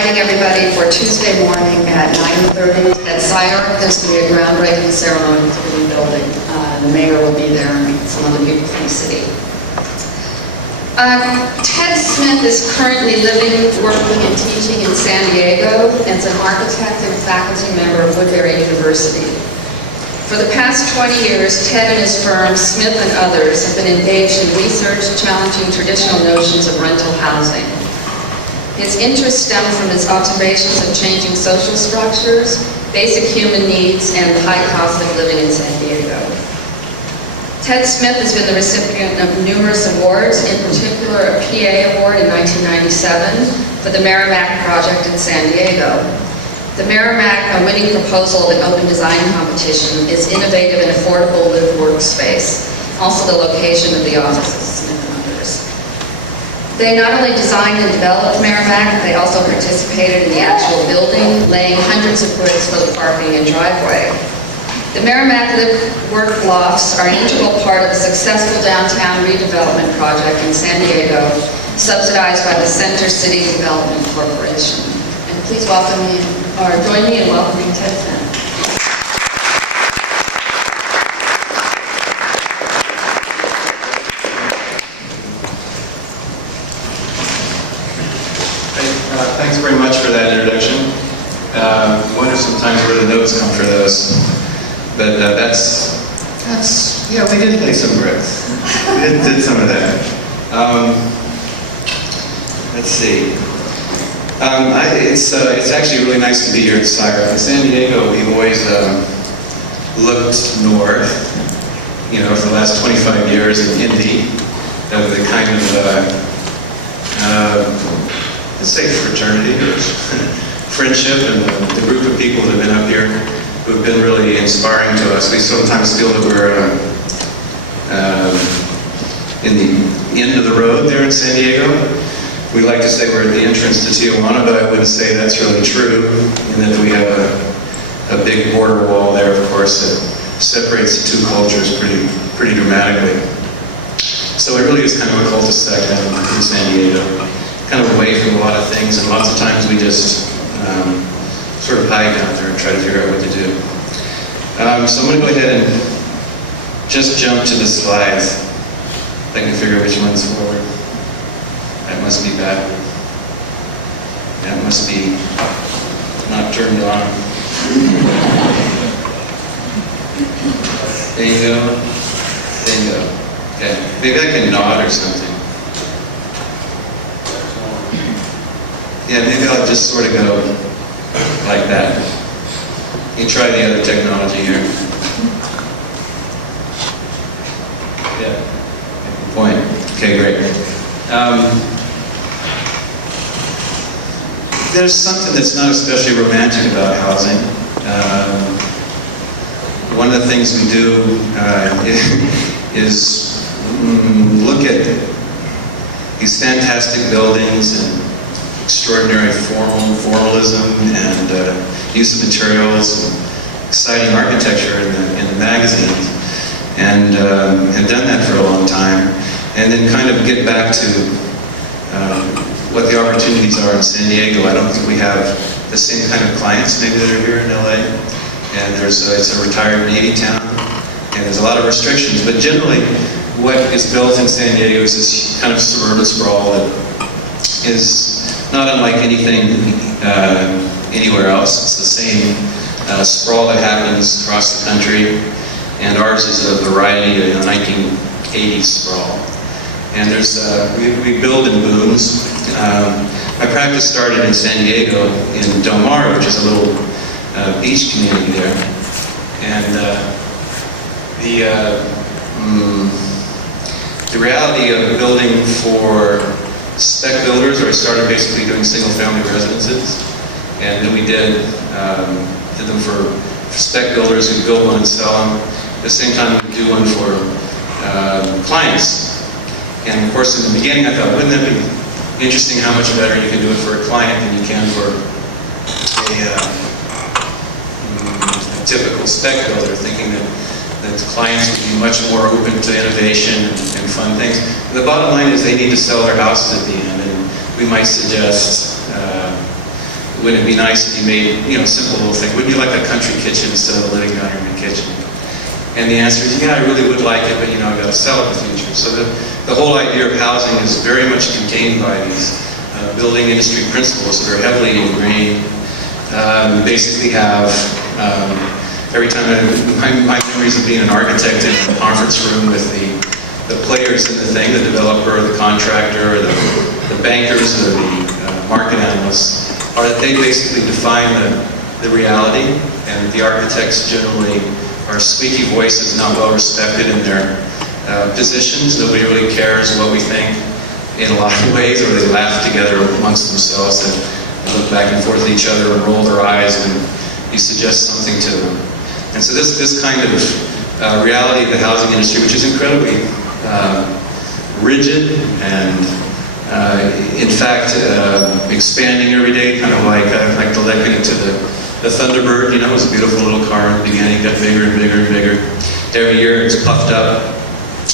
inviting everybody for Tuesday morning at 9:30 at SCI-Arc. There's going to be a groundbreaking ceremony for the new building. The mayor will be there and some other people from the city. Ted Smith is currently living, working, and teaching in San Diego as an architect and faculty member of Woodbury University. For the past 20 years, Ted and his firm, Smith and others, have been engaged in research challenging traditional notions of rental housing. His interests stem from his observations of changing social structures, basic human needs, and the high cost of living in San Diego. Ted Smith has been the recipient of numerous awards, in particular a PA award in 1997 for the Merrimac project in San Diego. The Merrimac, a winning proposal of an open design competition, is innovative and affordable lived workspace, also the location of the offices of Smith and others. They not only designed and developed Merrimac, they also participated in the actual building, laying hundreds of bricks for the parking and driveway. The Merrimac Live Work Lofts are an integral part of the successful downtown redevelopment project in San Diego, subsidized by the Center City Development Corporation. And please welcome me, or join me in welcoming Ted Smith. Thanks very much for that introduction. I wonder sometimes where the notes come for those. But yeah, we did lay some bricks. We did some of that. Let's see. It's actually really nice to be here at SCI-Arc. In San Diego, we've always looked north, for the last 25 years in Indy. That was a kind of, let's say fraternity or friendship, and the group of people that have been up here who have been really inspiring to us. We sometimes feel that we're in the end of the road there in San Diego. We like to say we're at the entrance to Tijuana, but I wouldn't say that's really true, and that we have a big border wall there, of course, that separates the two cultures pretty dramatically. So it really is kind of a cul-de-sac in San Diego, kind of away from a lot of things, and lots of times we just sort of hide down there and try to figure out what to do. So I'm going to go ahead and just jump to the slides. I can figure out which one's forward. That must be backward. That must be not turned on. Bingo. Bingo. Okay. Maybe I can nod or something. Yeah, maybe I'll just sort of go like that. You can try the other technology here. Yeah, good point. Okay, great. There's something that's not especially romantic about housing. One of the things we do is look at these fantastic buildings and extraordinary formalism and use of materials, and exciting architecture in the magazines, and have done that for a long time, and then kind of get back to what the opportunities are in San Diego. I don't think we have the same kind of clients maybe that are here in LA, and it's a retired Navy town, and there's a lot of restrictions, but generally what is built in San Diego is this kind of suburban sprawl that is not unlike anything anywhere else. It's the same sprawl that happens across the country, and ours is a variety of 1980s sprawl. And there's we build in booms. My practice started in San Diego in Del Mar, which is a little beach community there, and the reality of building for spec builders, or I started basically doing single-family residences, and then we did them for spec builders who build one and sell them. At the same time, we do one for clients. And of course, in the beginning, I thought, wouldn't that be interesting how much better you can do it for a client than you can for a typical spec builder, thinking that clients would be much more open to innovation and fun things. The bottom line is they need to sell their houses at the end, and we might suggest wouldn't it be nice if you made, you know, simple little thing? Wouldn't you like a country kitchen instead of a living dining room kitchen? And the answer is, yeah, I really would like it, but you know, I've got to sell it in the future. So the whole idea of housing is very much contained by these building industry principles that are heavily ingrained. We basically have, every time my memories of being an architect in a conference room with the players in the thing, the developer, the contractor, the bankers, or the market analysts, are that they basically define the reality, and the architects generally are squeaky voices, not well respected in their positions. Nobody really cares what we think in a lot of ways, or they laugh together amongst themselves and look back and forth at each other and roll their eyes when you suggest something to them. And so this kind of reality of the housing industry, which is incredibly rigid and in fact expanding every day, kind of like the liken it to the Thunderbird. You know, it was a beautiful little car in the beginning, got bigger and bigger and bigger. Every year it's puffed up,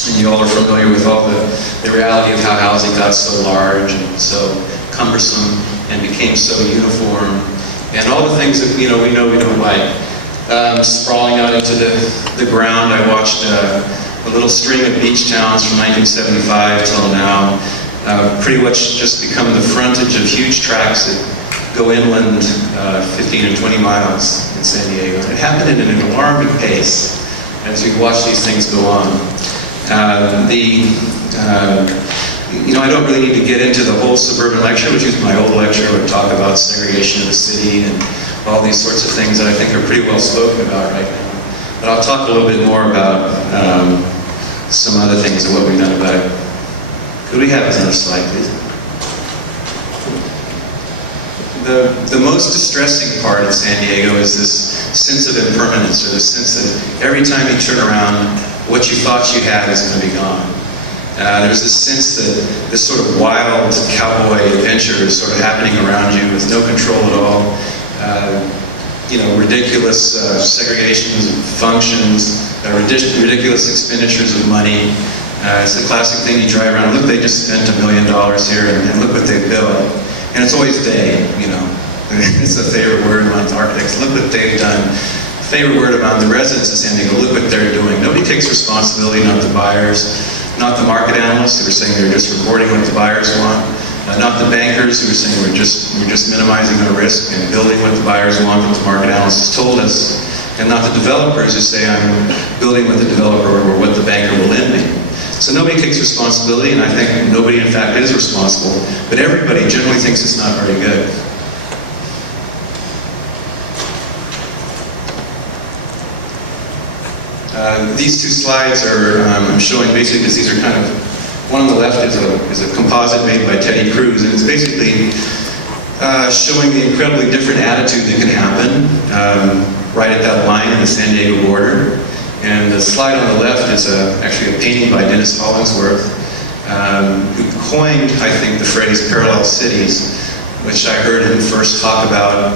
and you all are familiar with all the reality of how housing got so large and so cumbersome and became so uniform, and all the things that we know we don't like. Sprawling out into the ground, I watched a little string of beach towns from 1975 till now pretty much just become the frontage of huge tracts that go inland 15 and 20 miles in San Diego. And it happened at an alarming pace as we watch these things go on. You know, I don't really need to get into the whole suburban lecture, which is my old lecture. I would talk about segregation of the city and all these sorts of things that I think are pretty well spoken about right now. But I'll talk a little bit more about some other things and what we've done about it. Could we have another slide, please? The most distressing part of San Diego is this sense of impermanence, or the sense that every time you turn around, what you thought you had is going to be gone. There's this sense that this sort of wild cowboy adventure is sort of happening around you with no control at all. You know, ridiculous segregations of functions, ridiculous expenditures of money. It's the classic thing, you drive around, look, they just spent $1 million here, and look what they built. And it's always they, you know. It's a favorite word among architects. Look what they've done. Favorite word among the residents of San Diego. Look what they're doing. Nobody takes responsibility, not the buyers, not the market analysts who are saying they're just reporting what the buyers want, not the bankers who are saying we're just minimizing our risk and building what the buyers want, what the market analysts told us, and not the developers who say I'm building what the developer or what the banker will lend me. So nobody takes responsibility, and I think nobody in fact is responsible, but everybody generally thinks it's not very good. These two slides are, I'm showing basically, because these are kind of, one on the left is a composite made by Teddy Cruz, and it's basically showing the incredibly different attitude that can happen right at that line in the San Diego border. And the slide on the left is actually a painting by Dennis Hollingsworth, who coined, I think, the phrase parallel cities, which I heard him first talk about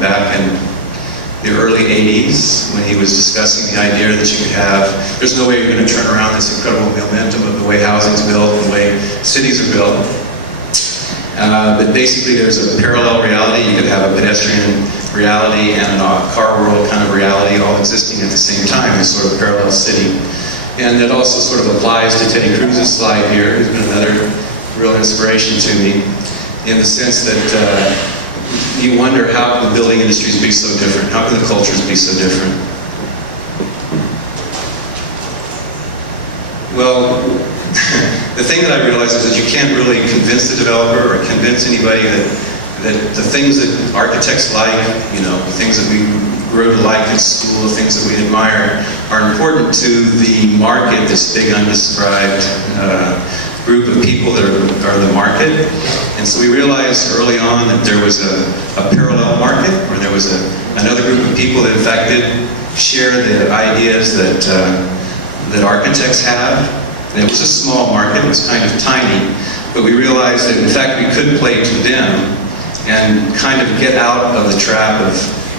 back in the early 80s, when he was discussing the idea that you could have, there's no way you're going to turn around this incredible momentum of the way housing's built and the way cities are built. But basically there's a parallel reality. You could have a pedestrian reality and a car world kind of reality all existing at the same time, this sort of parallel city. And that also sort of applies to Teddy Cruz's slide here, who's been another real inspiration to me, in the sense that you wonder, how can the building industries be so different? How can the cultures be so different? Well, the thing that I realized is that you can't really convince the developer or convince anybody that the things that architects like, you know, the things that we grew to like at school, the things that we admire, are important to the market, this big undescribed group of people that are the market. And so we realized early on that there was a parallel market, or there was another group of people that in fact did share the ideas that architects have. And it was a small market, it was kind of tiny, but we realized that in fact we could play to them and kind of get out of the trap of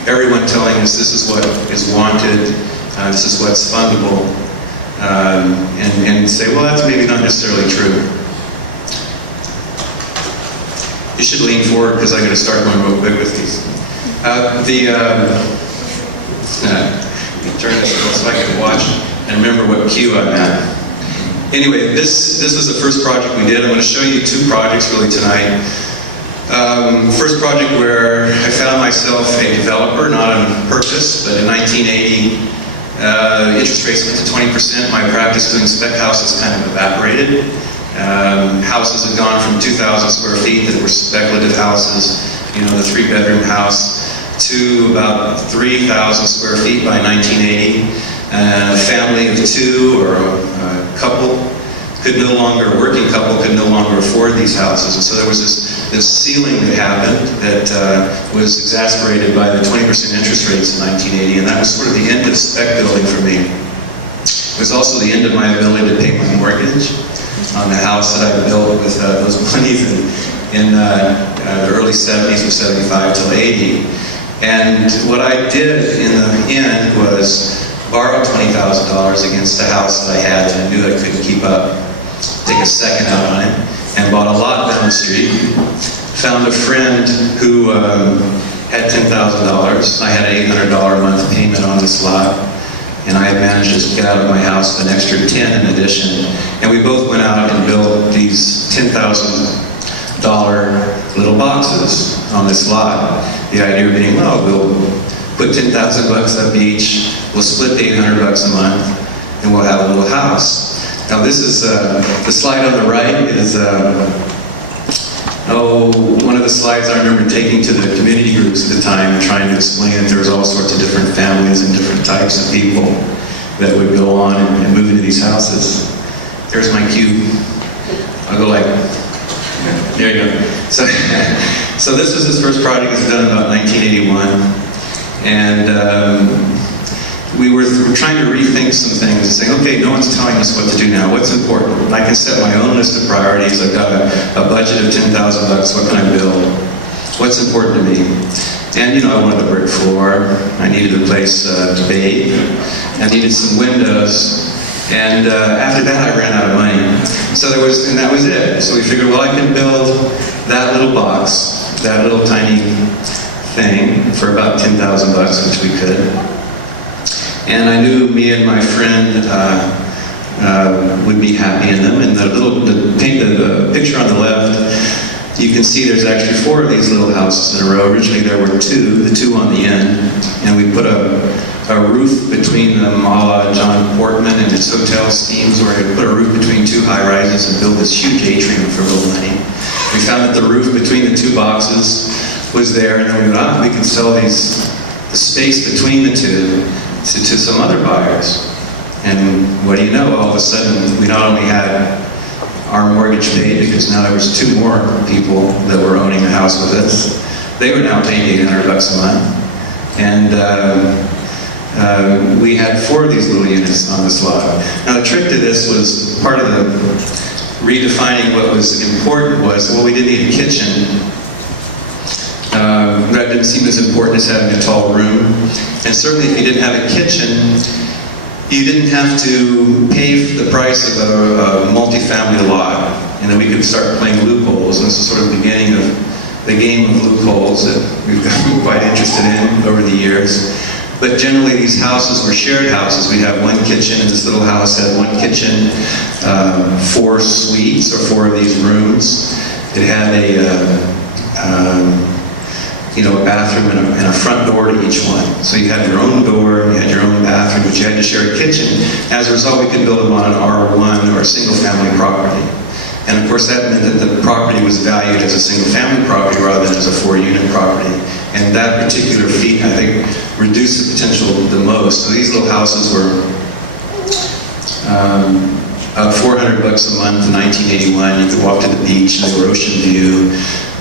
everyone telling us this is what is wanted, this is what's fundable, and say, well, that's maybe not necessarily true. You should lean forward because I got to start going real quick with these. Turn this so I can watch and remember what cue I'm at. Anyway, this was the first project we did. I'm going to show you two projects really tonight. First project where I found myself a developer, not on purpose, but in 1980, interest rates went to 20%. My practice doing spec houses kind of evaporated. Houses had gone from 2,000 square feet that were speculative houses, you know, the 3-bedroom house, to about 3,000 square feet by 1980. A family of 2 or a couple could no longer, a working couple could no longer afford these houses. And so there was this ceiling that happened that was exacerbated by the 20% interest rates in 1980, and that was sort of the end of spec building for me. It was also the end of my ability to pay my mortgage on the house that I built with those monies in the early 70s or 75 till 80. And what I did in the end was borrow $20,000 against a house that I had and I knew I couldn't keep up, take a second out on it, and bought a lot down the street. Found a friend who had $10,000. I had an $800 a month payment on this lot, and I had managed to get out of my house an extra 10 in addition. And we both went out and built these $10,000 little boxes on this lot. The idea being, well, we'll put 10,000 bucks up each, we'll split $800 a month, and we'll have a little house. Now this is, the slide on the right is, one of the slides I remember taking to the community groups at the time, trying to explain that there was all sorts of different families and different types of people that would go on and move into these houses. There's my cue. I'll go like, there you go. So this was his first project. It was done in about 1981. And we were trying to rethink some things, saying, okay, no one's telling us what to do now. What's important? I can set my own list of priorities. I've got a budget of $10,000 bucks. What can I build? What's important to me? And, you know, I wanted a brick floor. I needed a place to bathe. I needed some windows. And after that, I ran out of money. So and that was it. So we figured, well, I can build that little box, that little tiny thing for about $10,000 bucks, which we could. And I knew me and my friend would be happy in them. And the picture on the left, you can see there's actually 4 of these little houses in a row. Originally there were 2, the 2 on the end, and we put a roof between them, a la John Portman and his hotel schemes, where he put a roof between 2 high-rises and build this huge atrium for little money. We found that the roof between the 2 boxes was there, and then we thought, we can sell the space between the 2 to some other buyers. And what do you know, all of a sudden, we not only had our mortgage paid, because now there was 2 more people that were owning the house with us. They were now paying $800 a month. And we had 4 of these little units on this lot. Now the trick to this was, part of the redefining what was important was, well, we didn't need a kitchen. That didn't seem as important as having a tall room. And certainly if you didn't have a kitchen, you didn't have to pay the price of a multi-family lot. And then we could start playing loopholes. And this is sort of the beginning of the game of loopholes that we've gotten quite interested in over the years. But generally these houses were shared houses. We'd have 1 kitchen, and this little house had 1 kitchen, 4 suites, or 4 of these rooms. It had a bathroom and a front door to each one. So you had your own door, you had your own bathroom, but you had to share a kitchen. As a result, we could build them on an R1 or a single-family property. And of course that meant that the property was valued as a single-family property rather than as a 4-unit property. And that particular feat, I think, reduced the potential the most. So these little houses were $400 a month in 1981. You could walk to the beach and the ocean view.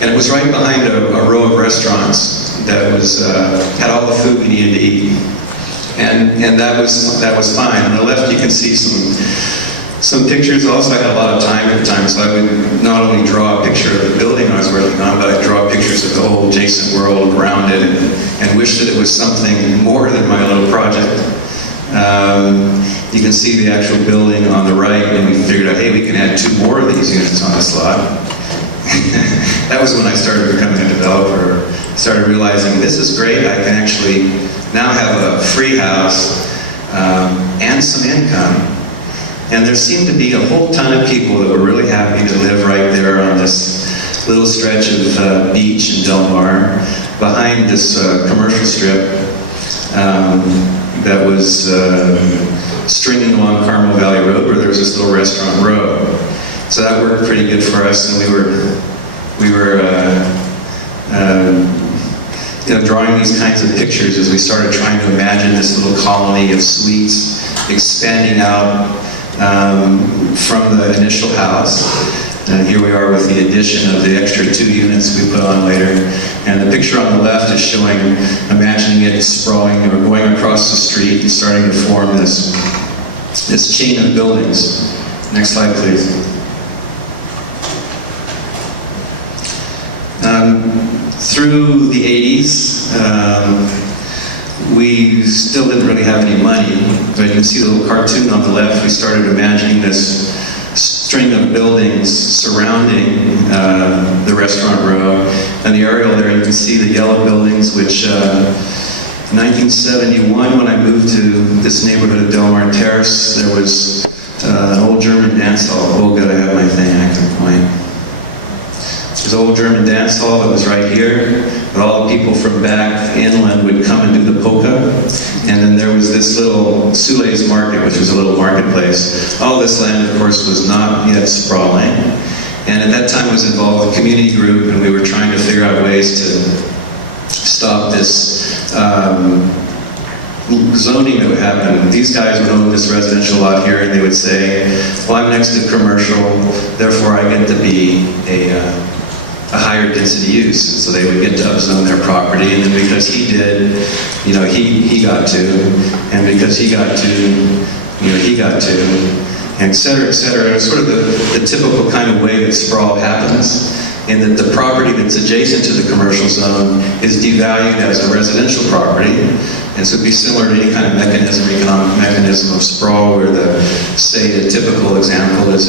And it was right behind a row of restaurants that had all the food we needed to eat. And that was fine. On the left you can see some pictures. Also, I had a lot of time at the time, so I would not only draw a picture of the building I was working on, but I'd draw pictures of the whole adjacent world around it and wish that it was something more than my little project. You can see the actual building on the right, and we figured out, hey, we can add 2 more of these units on this lot. that was when I started becoming a developer. Started realizing this is great. I can actually now have a free house and some income. And there seemed to be a whole ton of people that were really happy to live right there on this little stretch of beach in Del Mar, behind this commercial strip that was stringing along Carmel Valley Road, where there was this little restaurant row. So that worked pretty good for us, and we were drawing these kinds of pictures as we started trying to imagine this little colony of suites expanding out from the initial house. And here we are with the addition of the extra 2 units we put on later. And the picture on the left is showing, imagining it sprawling or going across the street and starting to form this chain of buildings. Next slide, please. Through the 80s, we still didn't really have any money, but you can see the little cartoon on the left. We started imagining this string of buildings surrounding the restaurant row. And the aerial there, you can see the yellow buildings, which in 1971, when I moved to this neighborhood of Del Mar Terrace, there was an old German dance hall. Oh, good, I have my thing, I can point. There's an old German dance hall that was right here, but all the people from back inland would come and do the polka. And then there was this little Sule's Market, which was a little marketplace. All this land, of course, was not yet sprawling. And at that time I was involved with a community group, and we were trying to figure out ways to stop this zoning that would happen. These guys would own this residential lot here, and they would say, well, I'm next to commercial, therefore I get to be a higher density use. And so they would get to upzone their property, and then because he did, he got to, and because he got to, he got to, et cetera, et cetera. It's sort of the typical kind of way that sprawl happens, in that the property that's adjacent to the commercial zone is devalued as a residential property. And so it'd be similar to any kind of mechanism, economic mechanism of sprawl, where say the typical example is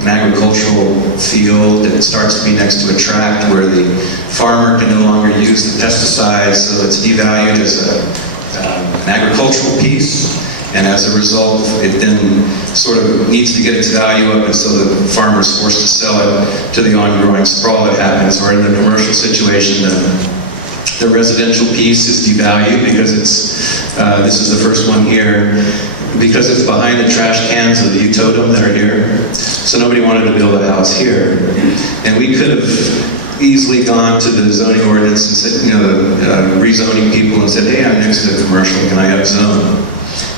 an agricultural field that starts to be next to a tract where the farmer can no longer use the pesticides, so it's devalued as an agricultural piece. And as a result, it then sort of needs to get its value up, and so the farmer is forced to sell it to the ongoing sprawl that happens. Or in the commercial situation, the residential piece is devalued because it's, this is the first one here, because it's behind the trash cans of the U-totem that are here. So nobody wanted to build a house here. And we could have easily gone to the zoning ordinance and said, rezoning people and said, hey, I'm next to a commercial, can I have zone?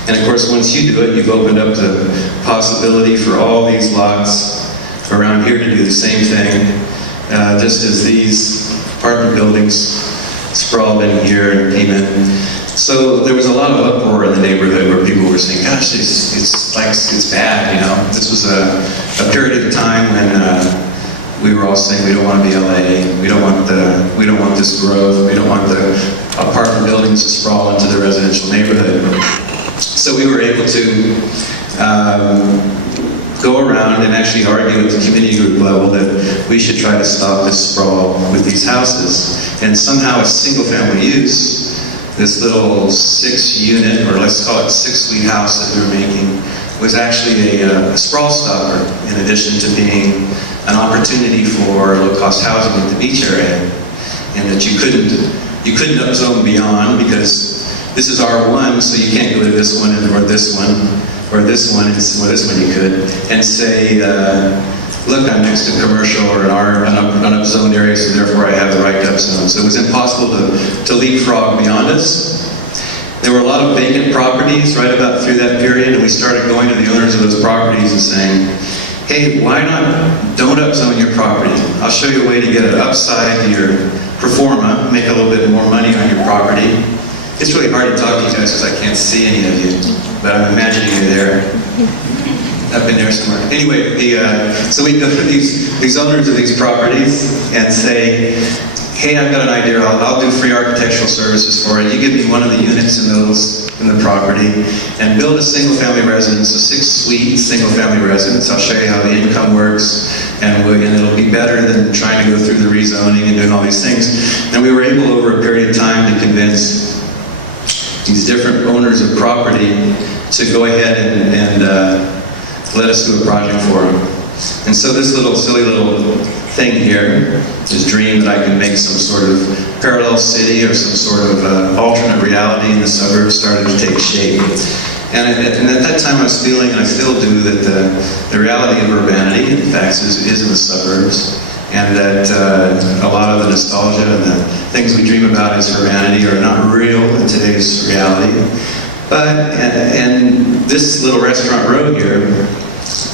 And of course, once you do it, you've opened up the possibility for all these lots around here to do the same thing, just as these apartment buildings sprawled in here and came in. So there was a lot of uproar in the neighborhood where people were saying, gosh, it's bad, This was a period of time when we were all saying we don't want to be LA, we don't want this growth, we don't want the apartment buildings to sprawl into the residential neighborhood. So we were able to go around and actually argue at the community group level that we should try to stop this sprawl with these houses. And somehow a single family use, this little 6-unit, or let's call it 6-suite house that we were making, was actually a sprawl stopper, in addition to being an opportunity for low-cost housing in the beach area. And that you couldn't upzone beyond, because this is R1, so you can't go to this one or this one or this one, or this one you could, and say, look, I'm next to commercial or an upzoned area, so therefore I have the right to upzone. So it was impossible to leapfrog beyond us. There were a lot of vacant properties right about through that period, and we started going to the owners of those properties and saying, hey, why not don't upzone your property? I'll show you a way to get an upside to your performa, make a little bit more money on your property. It's really hard to talk to you guys because I can't see any of you, but I'm imagining you're there, up in there somewhere. Anyway, so we go to these owners of these properties and say, hey, I've got an idea, I'll do free architectural services for it. You give me one of the units in those in the property, and build a single-family residence, a 6-suite single-family residence. I'll show you how the income works, and it'll be better than trying to go through the rezoning and doing all these things. And we were able, over a period of time, to convince these different owners of property to go ahead and let us do a project for them. And so this silly little thing here, this dream that I can make some sort of parallel city or some sort of alternate reality in the suburbs, started to take shape. And at that time I was feeling, and I still do, that the reality of urbanity, in fact, is in the suburbs. And that a lot of the nostalgia and the things we dream about as urbanity are not real in today's reality. But, and this little restaurant road here,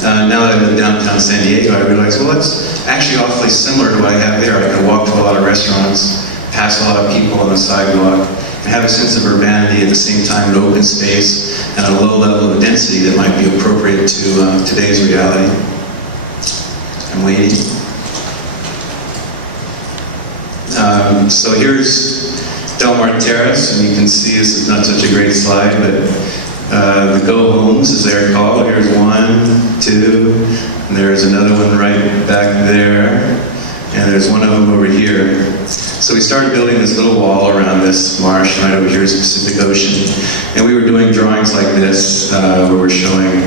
now that I live downtown San Diego, I realized, well, it's actually awfully similar to what I have there. I can walk to a lot of restaurants, pass a lot of people on the sidewalk, and have a sense of urbanity at the same time, an open space and a low level of density that might be appropriate to today's reality. I'm waiting. So here's Del Mar Terrace, and you can see this is not such a great slide, but the go homes, as they're called. Here's 1, 2, and there's another one right back there, and there's one of them over here. So we started building this little wall around this marsh, right over here is the Pacific Ocean, and we were doing drawings like this, where we're showing,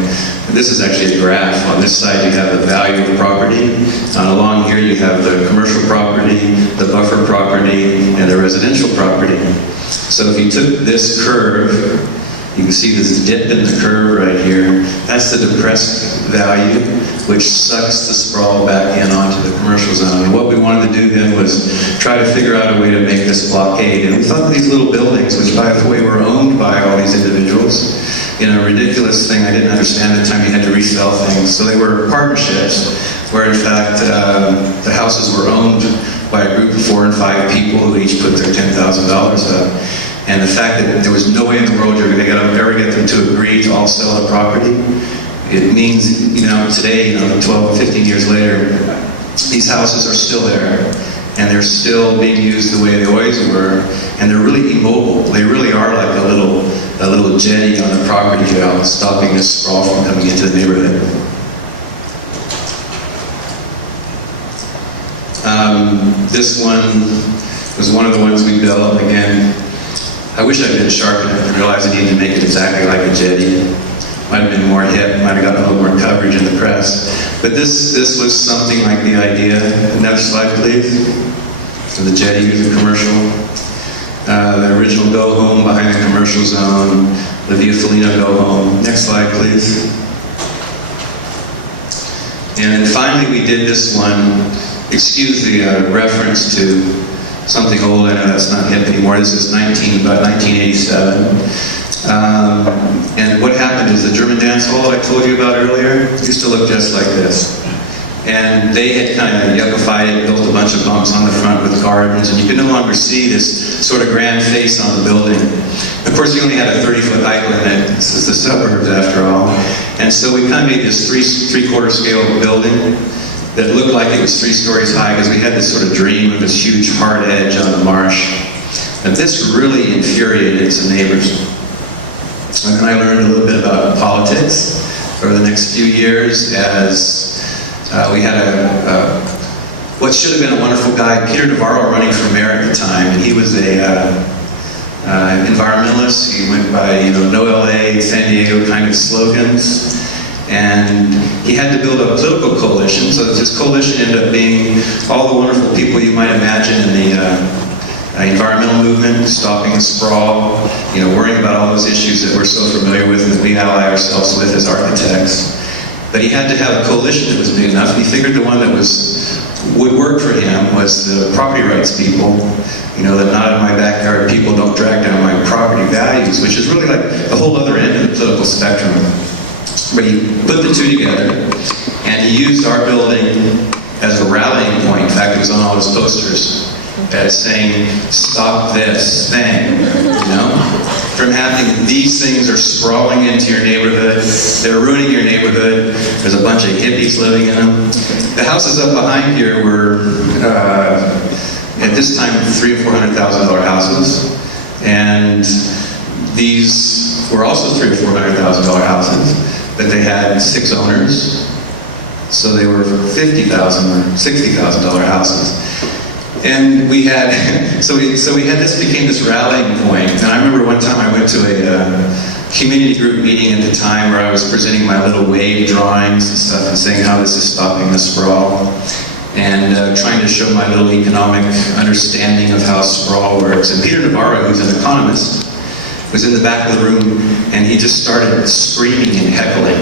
this is actually a graph. On this side you have the value of the property, along here you have the commercial property, the buffer property, and the residential property. So if you took this curve, you can see this dip in the curve right here. That's the depressed value, which sucks the sprawl back in onto the commercial zone. And what we wanted to do then was try to figure out a way to make this blockade. And we thought these little buildings, which by the way were owned by all these individuals, in a ridiculous thing I didn't understand at the time, you had to resell things. So they were partnerships, where in fact the houses were owned by a group of 4 and 5 people who each put their $10,000 up. And the fact that there was no way in the world you're going to ever get them to agree to all sell the property, it means, today, 12 or 15 years later, these houses are still there, and they're still being used the way they always were, and they're really immobile. They really are like a little jetty on the property valve, stopping this sprawl from coming into the neighborhood. This one was one of the ones we built. Again, I wish I'd been sharp enough to realize I needed to make it exactly like a jetty. Might have been more hip, might have gotten a little more coverage in the press. But this was something like the idea. Another slide, please. So the jetty is a commercial. The original go home behind the commercial zone. The Via Felina go home. Next slide, please. And then finally we did this one. Excuse the reference to something old, I know that's not hip anymore. This is about 1987. And what happened is the German dance hall I told you about earlier used to look just like this. And they had kind of yuckified it, built a bunch of bumps on the front with gardens, and you could no longer see this sort of grand face on the building. Of course, you only had a 30-foot height limit. This is the suburbs, after all. And so we kind of made this three-quarter scale building that looked like it was 3 stories high, because we had this sort of dream of this huge hard edge on the marsh. And this really infuriated some neighbors. And then I learned a little bit about politics over the next few years, as we had what should have been a wonderful guy, Peter Navarro, running for mayor at the time, and he was a environmentalist. He went by no LA, San Diego kind of slogans. And he had to build a political coalition, so that his coalition ended up being all the wonderful people you might imagine in the environmental movement, stopping the sprawl, worrying about all those issues that we're so familiar with and that we ally ourselves with as architects. But he had to have a coalition that was big enough, and he figured the one that would work for him was the property rights people. That not in my backyard people don't drag down my property values, which is really like the whole other end of the political spectrum. But he put the two together, and he used our building as a rallying point. In fact, it was on all his posters as saying, "Stop this thing," from happening. These things are sprawling into your neighborhood. They're ruining your neighborhood. There's a bunch of hippies living in them. The houses up behind here were, at this time, $300,000 or $400,000 houses, and these were also $300,000 or $400,000 houses, but they had 6 owners, so they were $50,000 or $60,000 houses. And we had, so we had, this became this rallying point. And I remember one time I went to a community group meeting at the time where I was presenting my little wave drawings and stuff and saying how this is stopping the sprawl. And trying to show my little economic understanding of how sprawl works. And Peter Navarro, who's an economist, was in the back of the room, and he just started screaming and heckling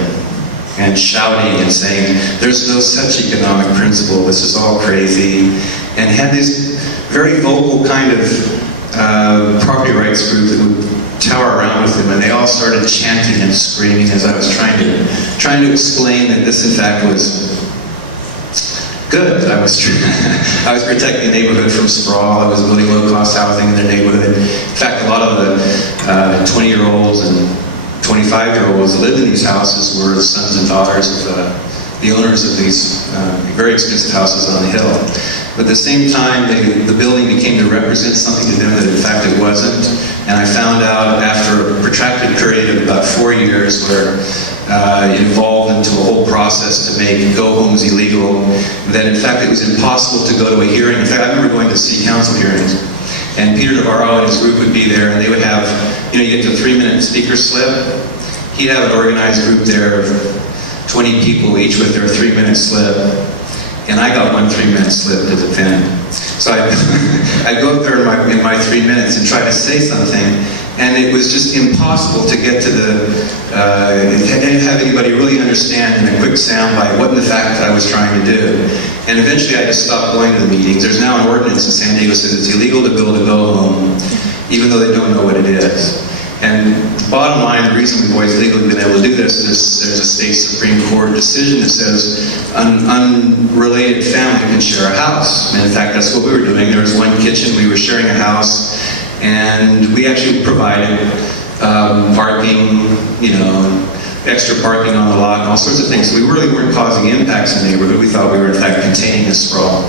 and shouting and saying, there's no such economic principle, this is all crazy. And had this very vocal kind of property rights group that would tower around with him, and they all started chanting and screaming as I was trying to explain that this in fact was good. I was protecting the neighborhood from sprawl. I was building low-cost housing in their neighborhood. In fact, a lot of the 20-year-olds and 25-year-olds that lived in these houses were the sons and daughters of the owners of these very expensive houses on the hill. But at the same time, the building became to represent something to them that in fact it wasn't. And I found out after a protracted period of about 4 years where it evolved into a whole process to make go-homes illegal, that in fact it was impossible to go to a hearing. In fact, I remember going to city council hearings, and Peter Navarro and his group would be there, and they would have, you get to a 3-minute speaker slip. He'd have an organized group there of 20 people, each with their 3-minute slip, and I got one 3-minute slip to defend. So I'd go up there in my 3 minutes and try to say something, and it was just impossible to get to have anybody really understand in a quick soundbite what in the fact I was trying to do. And eventually I just stopped going to the meetings. There's now an ordinance in San Diego that says it's illegal to build a go-home, even though they don't know what it is. And bottom line, the reason we've always legally been able to do this is there's a state Supreme Court decision that says an unrelated family can share a house. And in fact, that's what we were doing. There was one kitchen, we were sharing a house, and we actually provided parking, extra parking on the lot, and all sorts of things. So we really weren't causing impacts in the neighborhood. We thought we were in fact containing the sprawl.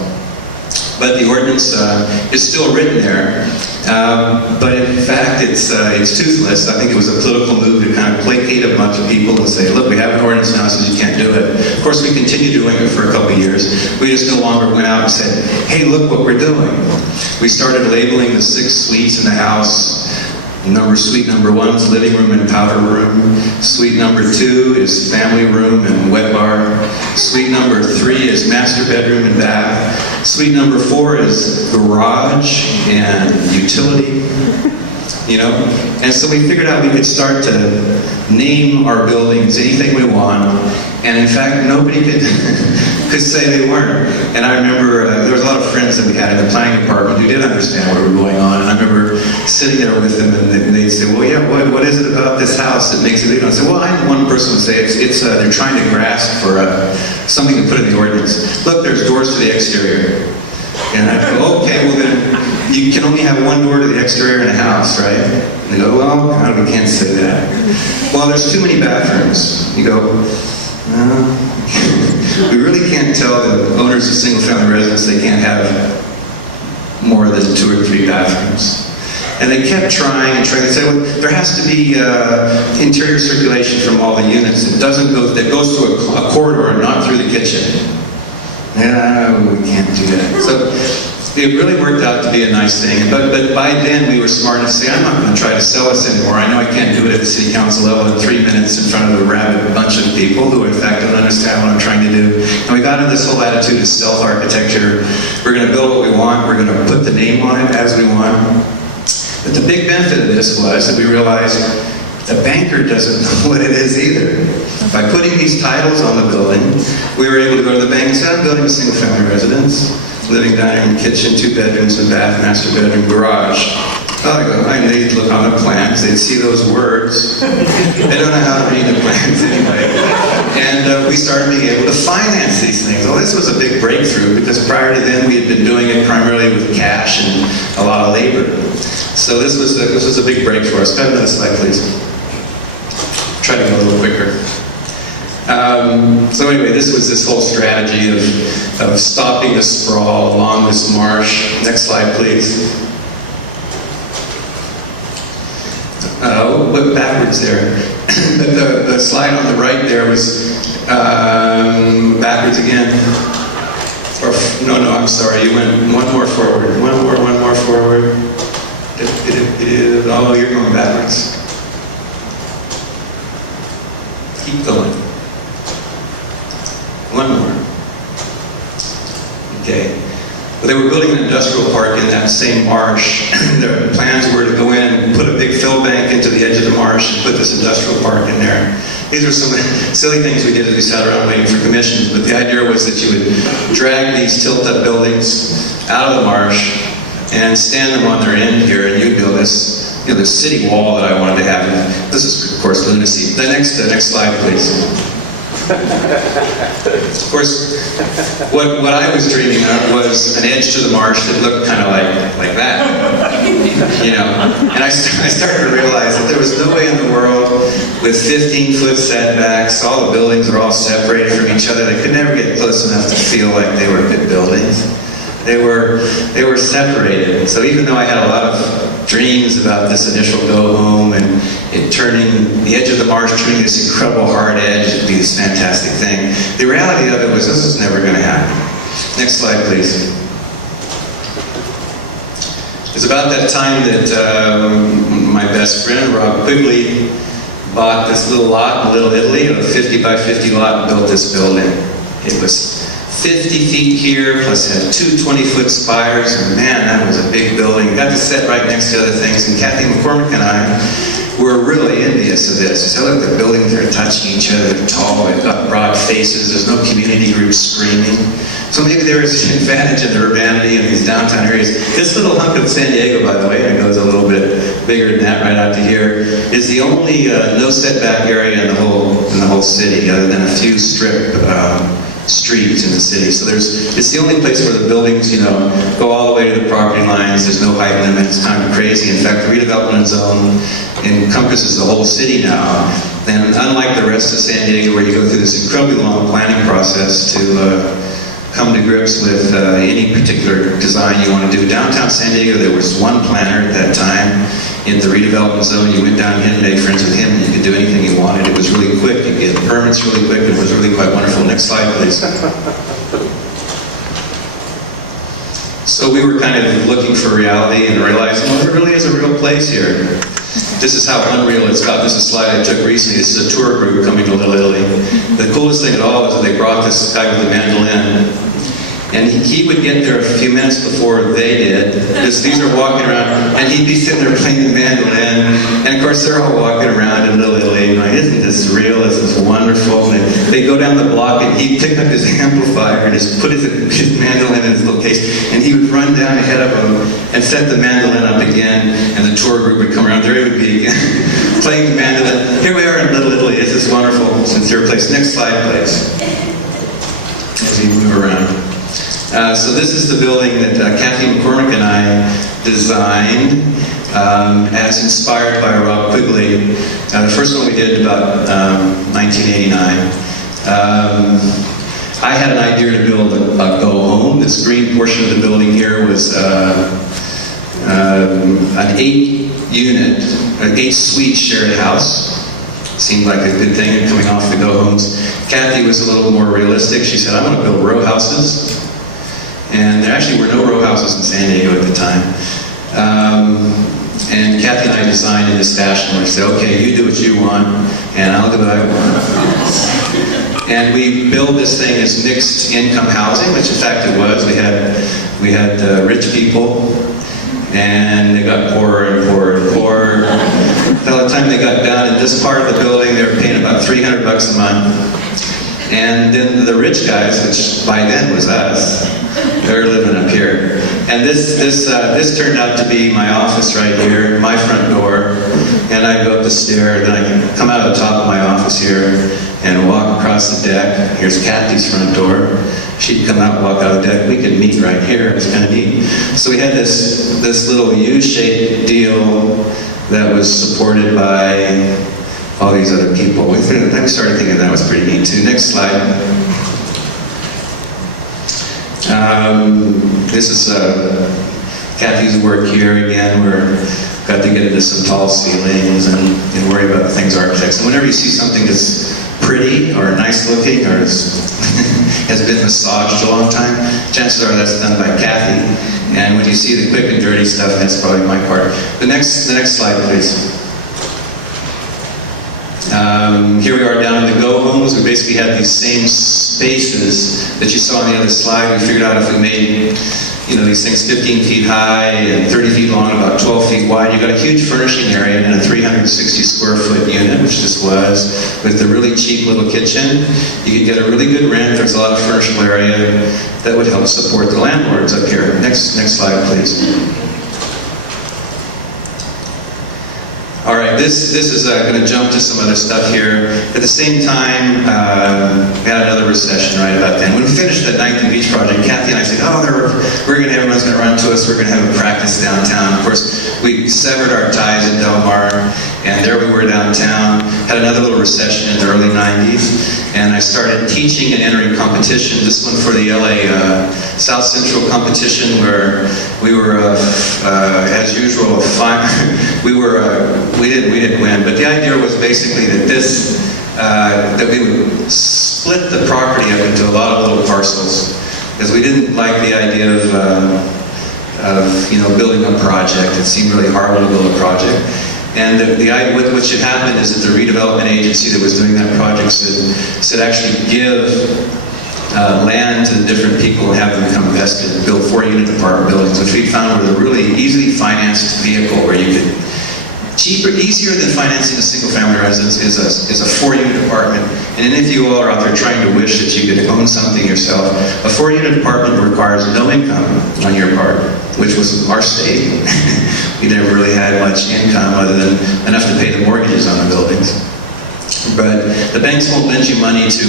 But the ordinance is still written there. But in fact, it's toothless. I think it was a political move to kind of placate a bunch of people and say, look, we have an ordinance now that says you can't do it. Of course, we continued doing it for a couple of years. We just no longer went out and said, hey, look what we're doing. We started labeling the 6 suites in the house. Suite number 1 is living room and powder room. Suite number 2 is family room and wet bar. Suite number 3 is master bedroom and bath. Suite number 4 is garage and utility. And so we figured out we could start to name our buildings anything we want, and in fact nobody could say they weren't. And I remember there was a lot of friends that we had in the planning department who did understand what was going on, and I remember sitting there with them, and they'd say, well, yeah, what is it about this house that makes it legal? I said, well, I had one person would say they're trying to grasp for something to put in the ordinance. Look, there's doors to the exterior. And I go, okay, well then, you can only have one door to the exterior in a house, right? And they go, well, we can't say that. Well, there's too many bathrooms. You go, we really can't tell the owners of single-family residents they can't have more than 2 or 3 bathrooms. And they kept trying and trying to say, well, there has to be interior circulation from all the units. That goes through a corridor and not through the kitchen. No, we can't do that. So it really worked out to be a nice thing. But by then we were smart enough to say, I'm not going to try to sell this anymore. I know I can't do it at the city council level in 3 minutes in front of a rabid bunch of people who in fact don't understand what I'm trying to do. And we got into this whole attitude of self-architecture. We're going to build what we want. We're going to put the name on it as we want. But the big benefit of this was that we realized the banker doesn't know what it is either. By putting these titles on the building, we were able to go to the bank and say, I'm building a single-family residence, living, dining room, kitchen, 2 bedrooms, a bath, master bedroom, garage. Oh, I go, they'd look on the plans, they'd see those words. They don't know how to read the plans anyway. And we started being able to finance these things. Well, this was a big breakthrough because prior to then we had been doing it primarily with cash and a lot of labor. So this was a big break for us. Go to the next slide, please. Try to go a little quicker. So anyway, this was this whole strategy of stopping the sprawl along this marsh. Next slide, please. went backwards there. The slide on the right there was backwards again. Or, no, I'm sorry, you went one more forward. One more forward. Oh, you're going backwards. Keep going. One more. Okay. Well, they were building an industrial park in that same marsh. Their plans were to go in and put a big fill bank into the edge of the marsh and put this industrial park in there. These are some silly things we did as we sat around waiting for commissions, but the idea was that you would drag these tilt-up buildings out of the marsh and stand them on their end here, and you'd build this, this city wall that I wanted to have. And this is, of course, lunacy. The next slide, please. Of course, what I was dreaming of was an edge to the marsh that looked kind of like that, And I started to realize that there was no way in the world, with 15-foot setbacks, all the buildings are all separated from each other. They could never get close enough to feel like they were big buildings. They were separated. So even though I had a lot of dreams about this initial go home and it turning, the edge of the marsh turning this incredible hard edge, it'd be this fantastic thing, the reality of it was this is never going to happen. Next slide, please. It's about that time that my best friend, Rob Quigley, bought this little lot in Little Italy, a 50 by 50 lot, and built this building. It was 50 feet here, plus had two 20-foot spires, and man, that was a big building. Got to sit right next to other things, and Kathy McCormick and I were really envious of this. So look, the buildings are touching each other, they're tall, they've got broad faces, there's no community groups screaming. So maybe there is an advantage in the urbanity in these downtown areas. This little hunk of San Diego, by the way, and it goes a little bit bigger than that right out to here, is the only no setback area in the whole city, other than a few strip streets in the city. So it's the only place where the buildings, go all the way to the property lines. There's no height limit. It's kind of crazy. In fact, the redevelopment zone encompasses the whole city now. And unlike the rest of San Diego, where you go through this incredibly long planning process to come to grips with any particular design you want to do. Downtown San Diego, there was one planner at that time. In the redevelopment zone, you went down and made friends with him, and you could do anything you wanted. It was really quick. You get permits really quick. It was really quite wonderful. Next slide, please. So we were kind of looking for reality and realizing, well, there really is a real place here. This is how unreal it's got. This is a slide I took recently. This is a tour group coming to Little Italy. The coolest thing at all is that they brought this guy with a mandolin. And he would get there a few minutes before they did, because these are walking around, and he'd be sitting there playing the mandolin, and of course they're all walking around in Little Italy, going, isn't this real, this is wonderful, and they go down the block, and he'd pick up his amplifier, and just put his mandolin in his little case, and he would run down ahead of him, and set the mandolin up again, and the tour group would come around, there he would be again, playing the mandolin. Here we are in Little Italy, it's this wonderful, sincere place. Next slide, please, as we move around. So this is the building that Kathy McCormick and I designed as inspired by Rob Quigley. The first one we did about 1989. I had an idea to build a go-home. This green portion of the building here was an 8-unit, an 8-suite shared house. Seemed like a good thing coming off the go-homes. Kathy was a little more realistic. She said, I want to build row houses. And there actually were no row houses in San Diego at the time. And Kathy and I designed in this fashion where we said, okay, you do what you want, and I'll do what I want. And we built this thing as mixed income housing, which in fact it was. We had rich people, and they got poorer and poorer and poorer. By the time they got down in this part of the building, they were paying about $300 a month. And then the rich guys, which by then was us, they're living up here. And this turned out to be my office right here, my front door. And I go up the stair, then I can come out of the top of my office here and walk across the deck. Here's Kathy's front door. She'd come out and walk out of the deck. We could meet right here. It was kind of neat. So we had this little U-shaped deal that was supported by all these other people. We started thinking that was pretty neat too. Next slide. This is Kathy's work here again. We've got to get into some tall ceilings and worry about the things architects. And whenever you see something that's pretty or nice looking or has been massaged a long time, chances are that's done by Kathy. And when you see the quick and dirty stuff, that's probably my part. The next slide, please. Here we are down in the Go Homes. We basically had these same spaces that you saw on the other slide. We figured out if we made, these things 15 feet high and 30 feet long, about 12 feet wide, you got a huge furnishing area in a 360 square foot unit, which this was, with a really cheap little kitchen. You could get a really good rent. There's a lot of furnishable area that would help support the landlords up here. Next slide, please. All right, this is going to jump to some other stuff here. At the same time, we had another recession right about then. When we finished the 9th and Beach project, Kathy and I said, everyone's going to run to us. We're going to have a practice downtown. Of course, we severed our ties in Del Mar, and there we were downtown. Had another little recession in the early 90s, and I started teaching and entering competition. This one for the LA South Central competition, where we were, as usual, we didn't win, but the idea was basically that that we would split the property up into a lot of little parcels, because we didn't like the idea of building a project. It seemed really horrible to build a project. And the idea, what should happen is that the redevelopment agency that was doing that project said actually give land to the different people and have them come invest in, build 4-unit apartment buildings, which we found were a really easily financed vehicle where you could easier than financing a single-family residence is a 4-unit apartment. And any of you all are out there trying to wish that you could own something yourself. A 4-unit apartment requires no income on your part, which was our state. We never really had much income other than enough to pay the mortgages on the buildings. But the banks won't lend you money to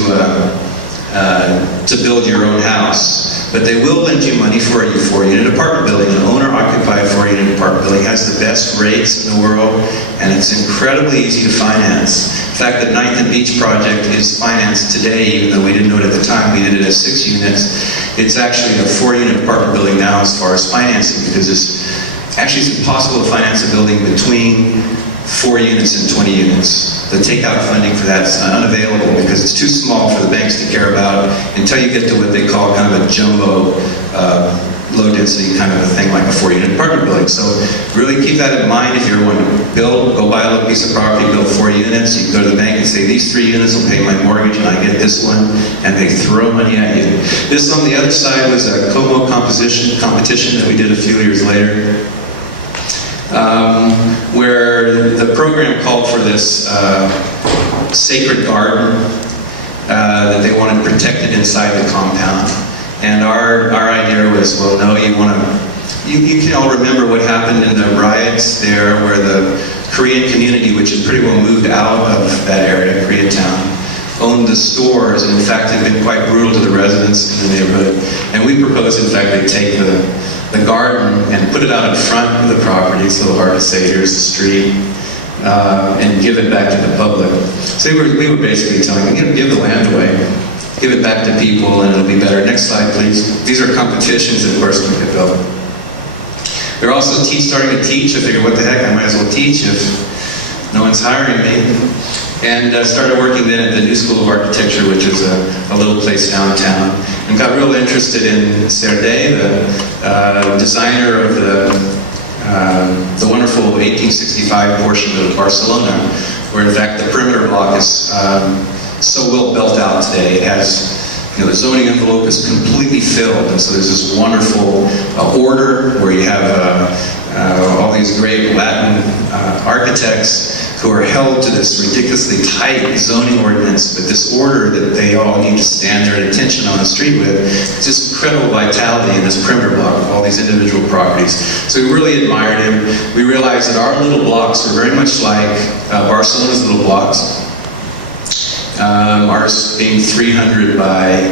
build your own house, but they will lend you money for a 4-unit apartment building. An owner-occupied 4-unit apartment building has the best rates in the world, and it's incredibly easy to finance. In fact, the 9th and Beach project is financed today, even though we didn't know it at the time. We did it as 6 units. It's actually a 4-unit apartment building now as far as financing, because it's impossible to finance a building between 4 units and 20 units. The takeout funding for that is unavailable because it's too small for the banks to care about until you get to what they call kind of a jumbo, low-density kind of a thing like a 4-unit apartment building. So really keep that in mind if you're wanting to build, go buy a little piece of property, build 4 units. You can go to the bank and say, these 3 units will pay my mortgage and I get this one, and they throw money at you. This on the other side was a Como competition that we did a few years later. Where the program called for this sacred garden that they wanted protected inside the compound. And our idea was, well, no, you can all remember what happened in the riots there, where the Korean community, which had pretty well moved out of that area, Koreatown, owned the stores, and in fact had been quite brutal to the residents in the neighborhood. And we proposed, in fact, they take the garden and put it out in front of the property. It's a little hard to say, here's the street, and give it back to the public. So we were basically telling them, give the land away, give it back to people, and it'll be better. Next slide, please. These are competitions, of course, we could build. They're also starting to teach. I figured, what the heck, I might as well teach if no one's hiring me. And started working then at the New School of Architecture, which is a little place downtown, and got real interested in Serde, the designer of the wonderful 1865 portion of Barcelona, where in fact the perimeter block is so well built out today. It has, the zoning envelope is completely filled, and so there's this wonderful order where you have all these great Latin architects who are held to this ridiculously tight zoning ordinance, but this order that they all need to stand their attention on the street with. It's just incredible vitality in this perimeter block of all these individual properties. So we really admired him. We realized that our little blocks were very much like Barcelona's little blocks. Ours being 300 by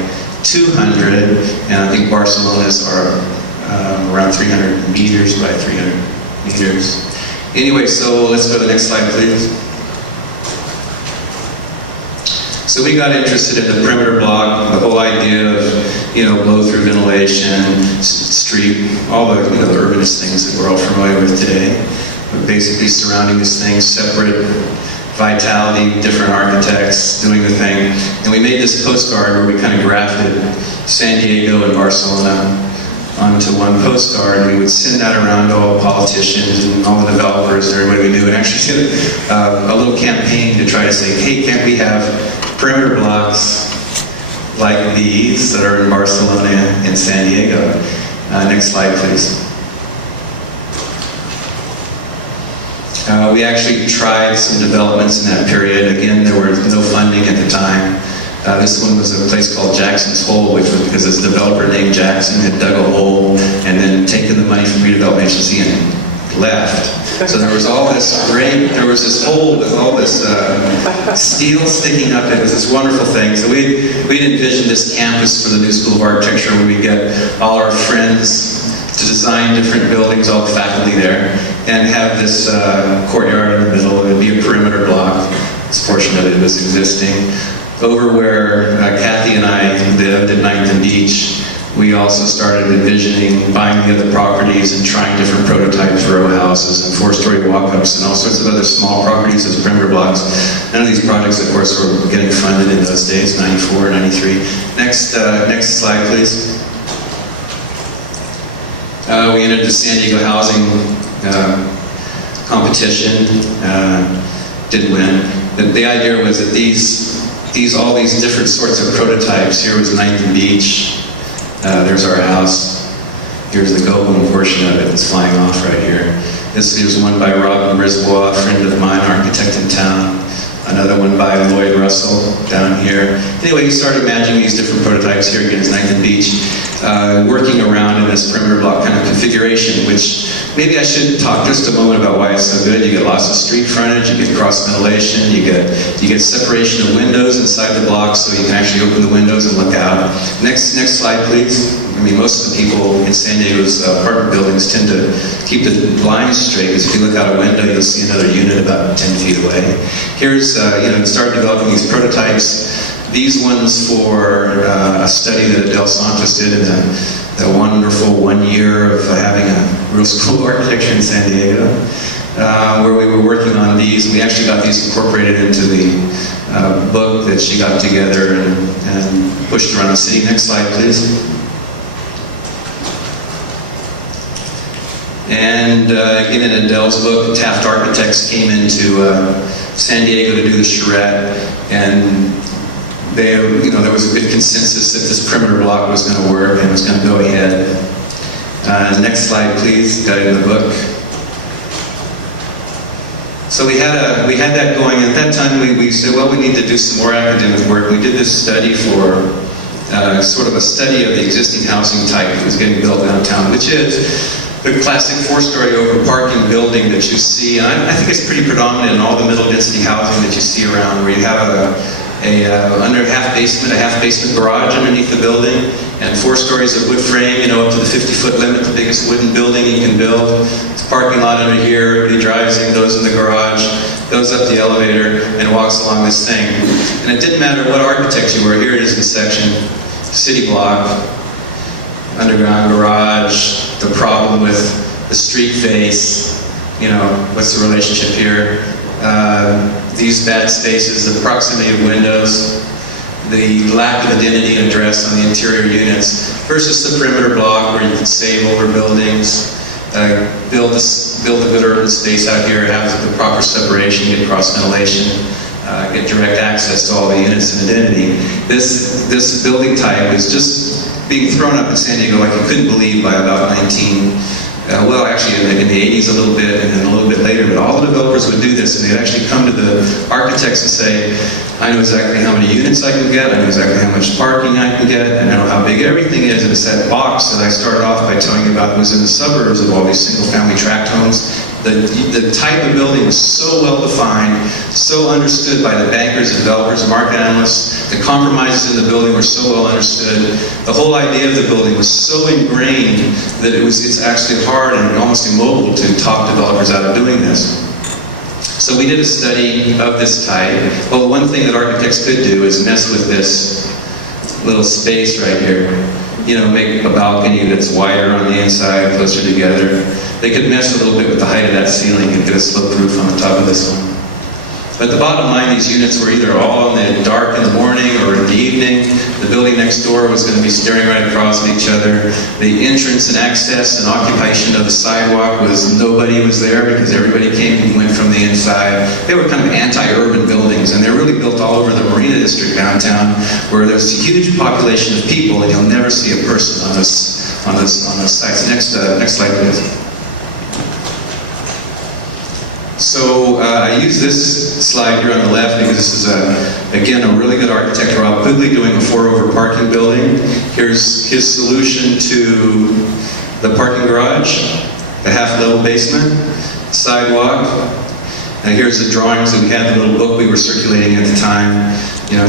200, and I think Barcelona's are around 300 meters by 300 meters. Anyway, so let's go to the next slide, please. So we got interested in the perimeter block, the whole idea of, blow-through ventilation, street, all the, the urbanist things that we're all familiar with today. basically surrounding this thing, separate vitality, different architects doing the thing. And we made this postcard where we kind of grafted San Diego and Barcelona onto one postcard, and we would send that around to all politicians and all the developers and everybody we knew, and actually did a little campaign to try to say, hey, can't we have perimeter blocks like these that are in Barcelona and San Diego? Next slide, please. We actually tried some developments in that period. Again, there was no funding at the time. This one was a place called Jackson's Hole, which was because this developer named Jackson had dug a hole and then taken the money from redevelopment agency and left. So there was all this there was this hole with all this steel sticking up. It was this wonderful thing. So we'd envisioned this campus for the new School of Architecture where we'd get all our friends to design different buildings, all the faculty there, and have this courtyard in the middle. It would be a perimeter block. This portion of it was existing. Over where Kathy and I lived at 9th and Beach, we also started envisioning buying the other properties and trying different prototypes, row houses and 4-story walk-ups and all sorts of other small properties as perimeter blocks. None of these projects, of course, were getting funded in those days, 94, 93. Next slide, please. We entered the San Diego housing competition, didn't win. The idea was that all these different sorts of prototypes. Here was 9th and Beach. There's our house. Here's the Goblin portion of it that's flying off right here. This is one by Robin Brisbois, a friend of mine, architect in town. Another one by Lloyd Russell down here. Anyway, we started imagining these different prototypes. Here again is 9th and Beach, working around in this perimeter block kind of configuration, which maybe I should talk just a moment about why it's so good. You get lots of street frontage, you get cross ventilation, you get separation of windows inside the block so you can actually open the windows and look out. Next slide, please. I mean, most of the people in San Diego's apartment buildings tend to keep the blinds straight, because if you look out a window, you'll see another unit about 10 feet away. Here's, start developing these prototypes. These ones for a study that Del Santos did in the wonderful 1 year of having a real school of architecture in San Diego, where we were working on these. And we actually got these incorporated into the book that she got together and pushed around the city. Next slide, please. And again, in Adele's book, Taft Architects came into San Diego to do the charrette, and there was a good consensus that this perimeter block was going to work and was going to go ahead. Next slide, please. Got it in the book. So we had that going. At that time, we said, well, we need to do some more academic work. We did this study for sort of a study of the existing housing type that was getting built downtown, which is the classic 4-story over parking building that you see. And I think it's pretty predominant in all the middle density housing that you see around, where you have under a half basement garage underneath the building, and 4 stories of wood frame, up to the 50-foot limit, the biggest wooden building you can build. It's a parking lot under here. Everybody drives in, goes in the garage, goes up the elevator, and walks along this thing. And it didn't matter what architect you were. Here it is in section, city block, underground garage, the problem with the street face, what's the relationship here? These bad spaces, the proximity of windows, the lack of identity and address on the interior units, versus the perimeter block where you can save over buildings, build a good urban space out here, have the proper separation, get cross ventilation, get direct access to all the units and identity. This building type is just being thrown up in San Diego like you couldn't believe by about actually in the 80s a little bit, and then a little bit later, but all the developers would do this, and they'd actually come to the architects and say, I know exactly how many units I can get, I know exactly how much parking I can get, I know how big everything is, and it's that box that I started off by telling you about that was in the suburbs of all these single-family tract homes. The type of building was so well defined, so understood by the bankers, developers, market analysts. The compromises in the building were so well understood. The whole idea of the building was so ingrained that it's actually hard and almost immobile to talk developers out of doing this. So we did a study of this type. Well, one thing that architects could do is mess with this little space right here. make a balcony that's wider on the inside, closer together. They could mess a little bit with the height of that ceiling and get a sloped roof on the top of this one. But the bottom line, these units were either all in the dark in the morning or in the evening. The building next door was going to be staring right across at each other. The entrance and access and occupation of the sidewalk was nobody was there because everybody came and went from the inside. They were kind of anti-urban buildings, and they're really built all over the Marina District downtown, where there's a huge population of people, and you'll never see a person on those sites. Next slide, please. So I use this slide here on the left because this is, again, a really good architect, Rob Quigley, doing a 4-over parking building. Here's his solution to the parking garage, the half-level basement, sidewalk. And here's the drawings that we had, the little book we were circulating at the time,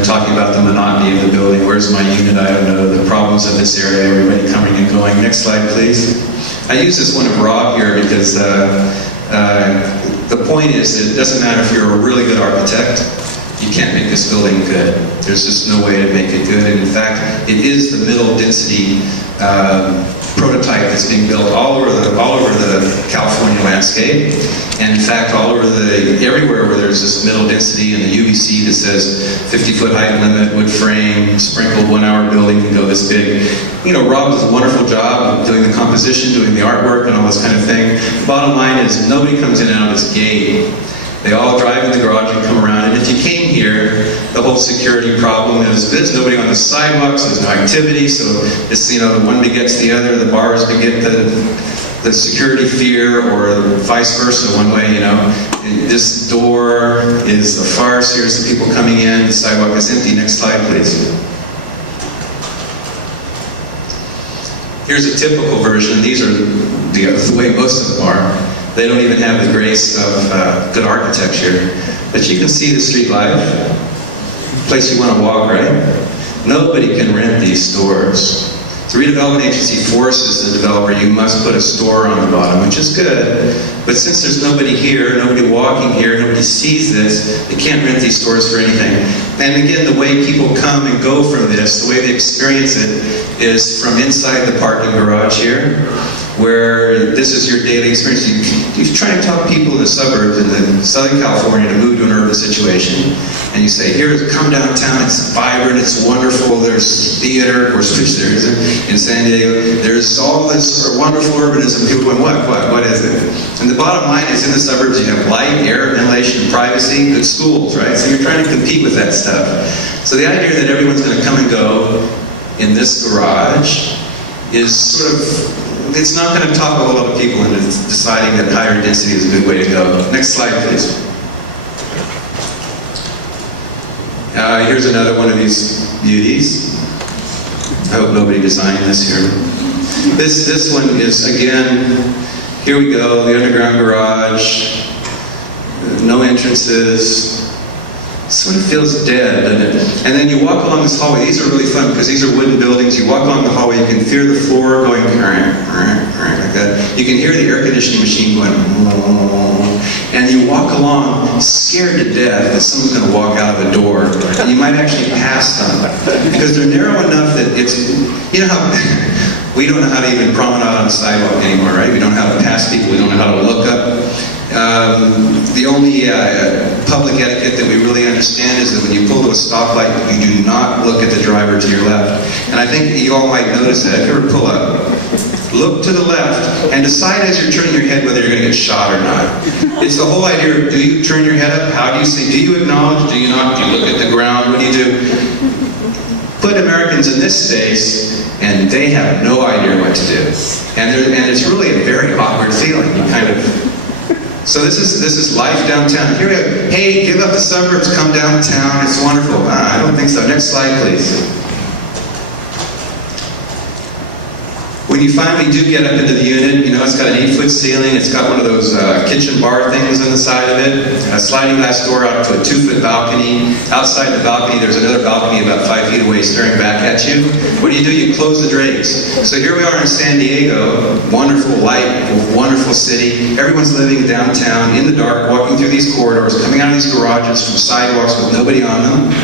talking about the monotony of the building. Where's my unit? I don't know. The problems of this area, everybody coming and going. Next slide, please. I use this one of Rob here because the point is that it doesn't matter if you're a really good architect, you can't make this building good. There's just no way to make it good. And in fact, it is the middle density prototype that's being built all over the California landscape. And in fact, everywhere where there's this middle density and the UBC that says 50-foot height limit, wood frame, sprinkled 1-hour building can go this big. Rob does a wonderful job of doing the composition, doing the artwork, and all this kind of thing. The bottom line is nobody comes in and out of this gate. They all drive in the garage and come around. And if you came here, the whole security problem is there's nobody on the sidewalks, there's no activity, so it's, the one begets the other, the bars beget the security fear, or vice versa one way, This door is a farce. Here's the people coming in, the sidewalk is empty. Next slide, please. Here's a typical version. These are the way most of them are. They don't even have the grace of good architecture. But you can see the street life. Place you want to walk, right? Nobody can rent these stores. The redevelopment agency forces the developer, you must put a store on the bottom, which is good. But since there's nobody here, nobody walking here, nobody sees this, they can't rent these stores for anything. And again, the way people come and go from this, the way they experience it, is from inside the parking garage here, where this is your daily experience. You try to talk people in the suburbs in Southern California to move to an urban situation, and you say, come downtown, it's vibrant, it's wonderful, there's theater, of course, which there isn't in San Diego, there's all this wonderful urbanism. People going, what is it? And the bottom line is, in the suburbs you have light, air, ventilation, privacy, good schools, right? So you're trying to compete with that stuff. So the idea that everyone's going to come and go in this garage is sort of, it's not going to talk a whole lot of people into deciding that higher density is a good way to go. Next slide, please. Here's another one of these beauties. I hope nobody designed this here. This one is, again, here we go, the underground garage, no entrances. Sort of feels dead, doesn't it? And then you walk along this hallway. These are really fun because these are wooden buildings. You walk along the hallway, you can hear the floor going like that. You can hear the air conditioning machine going, and you walk along scared to death that someone's going to walk out of a door. And you might actually pass them because they're narrow enough that it's, how we don't know how to even promenade on the sidewalk anymore, right? We don't know how to pass people. We don't know how to look up. The only public etiquette that we really understand is that when you pull to a stoplight, you do not look at the driver to your left. And I think you all might notice that. If you ever pull up, look to the left and decide as you're turning your head whether you're going to get shot or not. It's the whole idea of, do you turn your head up? How do you see? Do you acknowledge? Do you not? Do you look at the ground? What do you do? Put Americans in this space, and they have no idea what to do. And it's really a very awkward feeling. You kind of... So this is life downtown. Here we go. Hey, give up the suburbs, come downtown. It's wonderful. I don't think so. Next slide, please. When you finally do get up into the unit, it's got an 8-foot ceiling. It's got one of those kitchen bar things on the side of it. A sliding glass door out to a 2-foot balcony. Outside the balcony, there's another balcony about 5 feet away staring back at you. What do? You close the drapes. So here we are in San Diego. Wonderful light, wonderful city. Everyone's living downtown in the dark, walking through these corridors, coming out of these garages from sidewalks with nobody on them.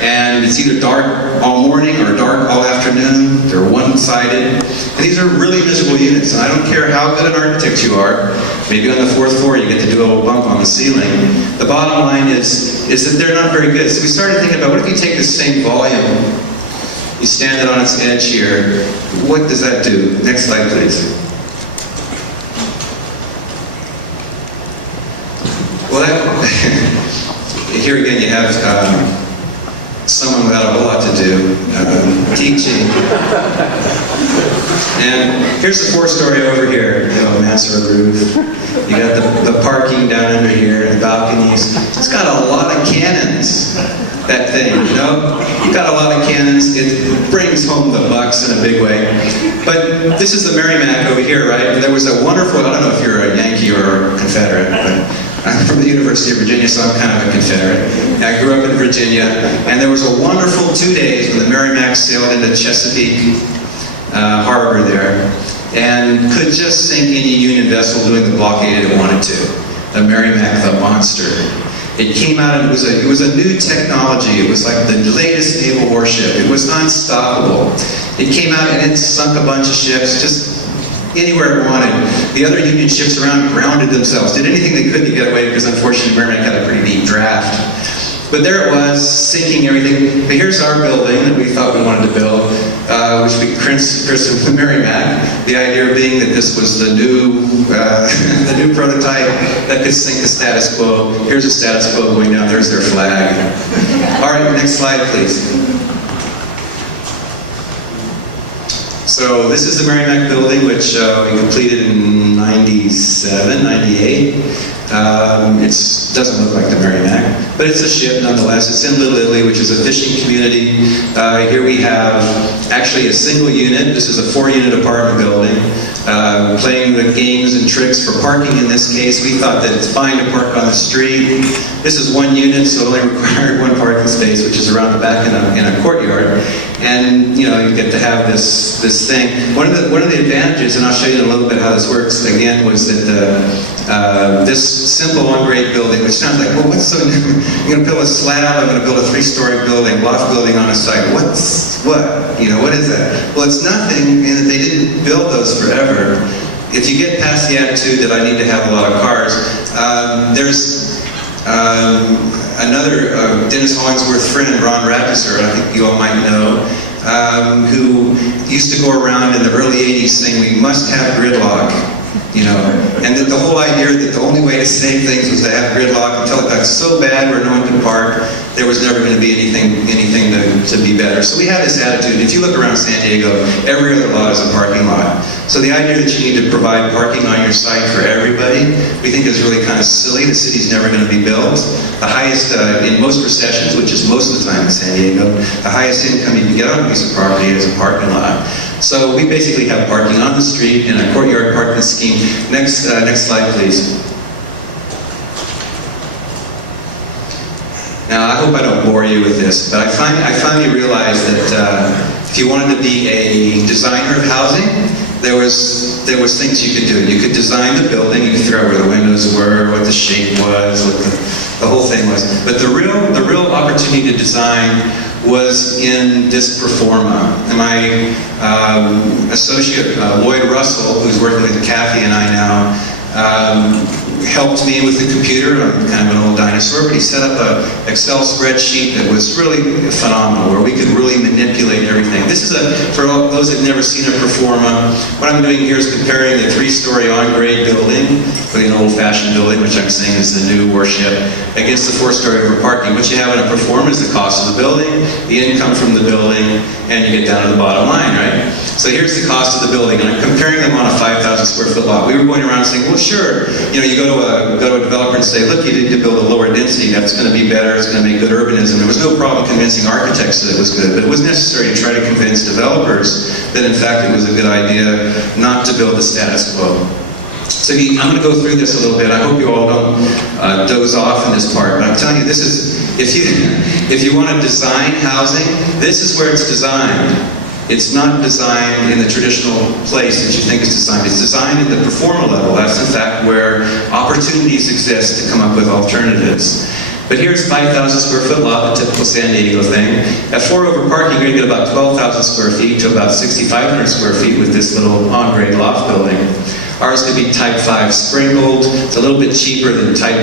And it's either dark all morning or dark all afternoon. They're one-sided. And these are really miserable units. And I don't care how good an architect you are. Maybe on the 4th floor you get to do a little bump on the ceiling. The bottom line is that they're not very good. So we started thinking about, what if you take the same volume, you stand it on its edge here, what does that do? Next slide, please. Well, here again you have someone without a whole lot to do, teaching. And here's the 4-story over here, mansard roof. You got the parking down under here, the balconies. It's got a lot of cannons, that thing, You got a lot of cannons. It brings home the bucks in a big way. But this is the Merrimac over here, right? And there was a wonderful, I don't know if you're a Yankee or a Confederate, but I'm from the University of Virginia, so I'm kind of a Confederate. I grew up in Virginia, and there was a wonderful 2 days when the Merrimac sailed into Chesapeake Harbor there, and could just sink any Union vessel doing the blockade it wanted to. The Merrimac, the monster. It came out and it was a new technology. It was like the latest naval warship. It was unstoppable. It came out and it sunk a bunch of ships, just anywhere it wanted. The other Union ships around grounded themselves, did anything they could to get away, because unfortunately Merrimac had a pretty deep draft. But there it was, sinking everything. But here's our building that we thought we wanted to build, which we christened the Merrimac. The idea being that this was the new prototype that could sink the status quo. Here's the status quo going down, there's their flag. All right, next slide, please. So this is the Merrimac Building, which we completed in 97, 98. It doesn't look like the Merrimac, but it's a ship nonetheless. It's in Little Italy, which is a fishing community. Here we have actually a single unit. This is a 4-unit apartment building. Playing the games and tricks for parking in this case. We thought that it's fine to park on the street. This is 1 unit, so it only required 1 parking space, which is around the back in a courtyard. And you get to have this thing. One of the advantages, and I'll show you in a little bit how this works again, was that this simple 1-grade building, which sounds like, well, what's so new? I'm going to build a slab. I'm going to build a 3-story building, loft building on a site. What is that? Well, it's nothing, and they didn't build those forever. If you get past the attitude that I need to have a lot of cars, there's another Dennis Hollingsworth friend, Ron Radisser, I think you all might know, who used to go around in the early 80s saying we must have gridlock, and that the whole idea that the only way to save things was to have gridlock until it got so bad where no one could park, there was never going to be anything to be better. So we have this attitude. If you look around San Diego, every other lot is a parking lot. So the idea that you need to provide parking on your site for everybody, we think is really kind of silly. The city's never going to be built. The highest, in most recessions, which is most of the time in San Diego, the highest income you can get on a piece of property is a parking lot. So we basically have parking on the street in a courtyard parking scheme. Next slide, please. Now, I hope I don't bore you with this, but I finally realized that if you wanted to be a designer of housing, there was things you could do. You could design the building, you could figure out where the windows were, what the shape was, what the whole thing was. But the real opportunity to design was in this pro forma. And my associate, Lloyd Russell, who's working with Kathy and I now, helped me with the computer. I'm kind of an old dinosaur, but he set up an Excel spreadsheet that was really phenomenal, where we could really manipulate everything. This is for all those that have never seen a pro forma, what I'm doing here is comparing the 3-story on-grade building with an old-fashioned building, which I'm saying is the new warship, against the 4-story over parking. What you have in a pro forma is the cost of the building, the income from the building, and you get down to the bottom line, right? So here's the cost of the building, and I'm comparing them on a 5,000 square foot lot. We were going around saying, well, sure, you go to a developer and say, look, you need to build a lower density, that's going to be better, it's going to make good urbanism. There was no problem convincing architects that it was good, but it was necessary to try to convince developers that in fact it was a good idea not to build the status quo. So I'm going to go through this a little bit. I hope you all don't doze off in this part, but I'm telling you, this is, if you want to design housing, this is where it's designed. It's not designed in the traditional place that you think it's designed. It's designed at the pro forma level. That's in fact where opportunities exist to come up with alternatives. But here's 5,000 square foot lot, the typical San Diego thing. At 4 over parking, you're going to get about 12,000 square feet to about 6,500 square feet with this little on-grade loft building. Ours could be type 5 sprinkled. It's a little bit cheaper than type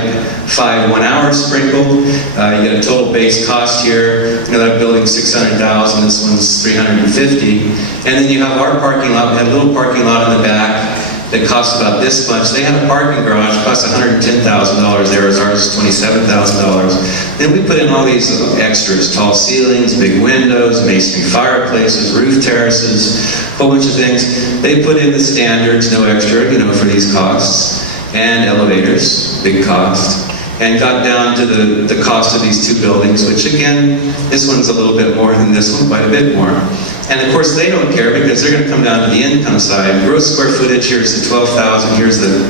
5 1 hour sprinkled. You get a total base cost here. You know, that building's $600,000, this one's $350,000. And then you have our parking lot. We had a little parking lot in the back that costs about this much. They had a parking garage, cost $110,000 there, as ours is $27,000. Then we put in all these extras, tall ceilings, big windows, masonry fireplaces, roof terraces, a whole bunch of things. They put in the standards, no extra, you know, for these costs, and elevators, big cost, and got down to the cost of these two buildings, which again, this one's a little bit more than this one, quite a bit more. And of course they don't care because they're going to come down to the income side. Gross square footage, here's the 12,000, here's the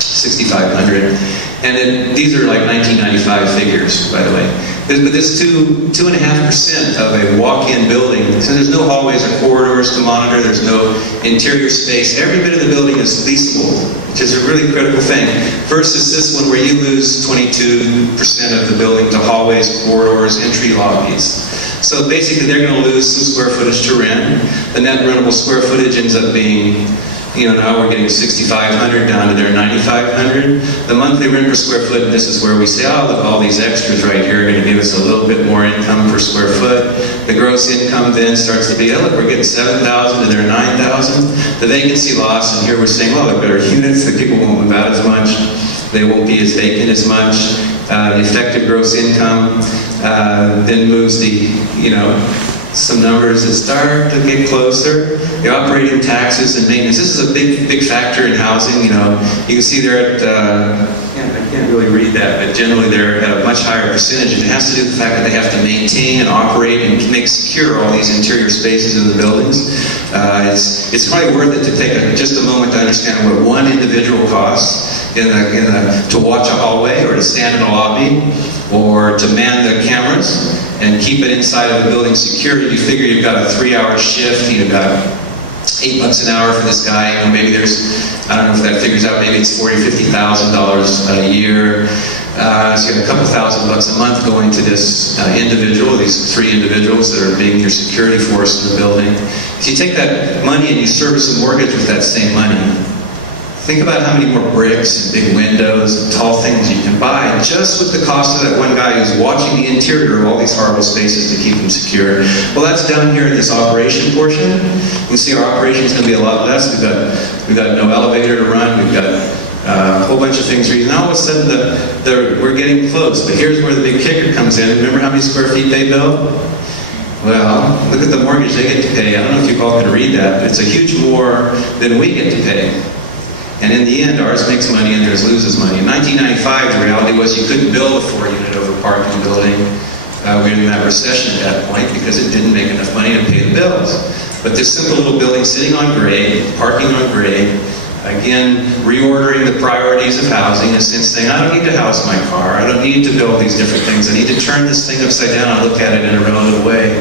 6,500. And these are like 1995 figures, by the way. But this 2.5% of a walk-in building, so there's no hallways or corridors to monitor, there's no interior space. Every bit of the building is leasable, which is a really critical thing. Versus this one where you lose 22% of the building to hallways, corridors, entry lobbies. So basically they're going to lose some square footage to rent. The net rentable square footage ends up being, you know, now we're getting 6,500 down to their 9,500. The monthly rent per square foot, and this is where we say, oh, look, all these extras right here are going to give us a little bit more income per square foot. The gross income then starts to be, oh, look, we're getting 7,000 to their 9,000. The vacancy loss, and here we're saying, well, they're better units, the people won't move out as much. They won't be as vacant as much. The effective gross income then moves the, you know, some numbers that start to get closer. The operating taxes and maintenance. This is a big factor in housing. You know, you can see they're at, I can't really read that, but generally they're at a much higher percentage. And it has to do with the fact that they have to maintain and operate and make secure all these interior spaces in the buildings. It's probably worth it to take just a moment to understand what one individual costs to watch a hallway or to stand in a lobby or to man the cameras and keep it inside of the building secure. You figure you've got a 3-hour shift, you've got $8 an hour for this guy, you know, maybe there's, I don't know if that figures out, maybe it's $40,000 or $50,000 a year. So you have a couple $1,000 a month going to this individual, these 3 individuals that are being your security force in the building. If you take that money and you service a mortgage with that same money, think about how many more bricks and big windows and tall things you can buy just with the cost of that one guy who's watching the interior of all these horrible spaces to keep them secure. Well, that's down here in this operation portion. You can see our operation is going to be a lot less. We've got no elevator to run. We've got a whole bunch of things. Now all of a sudden we're getting close. But here's where the big kicker comes in. Remember how many square feet they built? Well, look at the mortgage they get to pay. I don't know if you all can read that, but it's a huge more than we get to pay. And in the end, ours makes money and theirs loses money. In 1995, the reality was you couldn't build a 4-unit over parking building. We were in that recession at that point because it didn't make enough money to pay the bills. But this simple little building sitting on grade, parking on grade, again, reordering the priorities of housing, in a sense saying, I don't need to house my car, I don't need to build these different things, I need to turn this thing upside down and look at it in a relative way,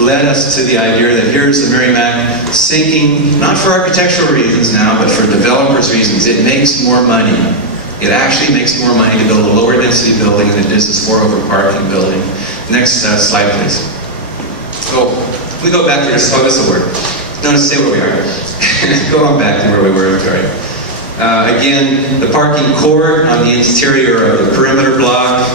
led us to the idea that here's the Merrimac sinking, not for architectural reasons now, but for developers' reasons. It makes more money. It actually makes more money to build a lower density building than it does this 4-over parking building. Next slide, please. Oh, we go back to this. Oh, this will work. No, stay where we are. Go on back to where we were. Sorry. Again, the parking court on the interior of the perimeter block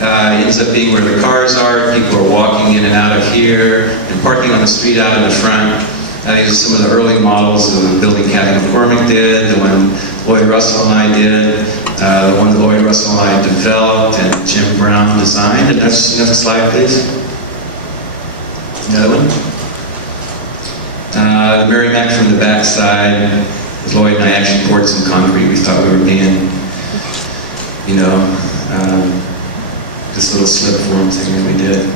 ends up being where the cars are. People are walking in and out of here and parking on the street out in the front. These are some of the early models of the building Kathy McCormick did, the one Lloyd Russell and I did, the one that Lloyd Russell and I developed and Jim Brown designed. And that's another slide, please. Another one. The Merrimac from the back side. Lloyd and I actually poured some concrete. We thought we were being, you know, this little slip form thing that we did.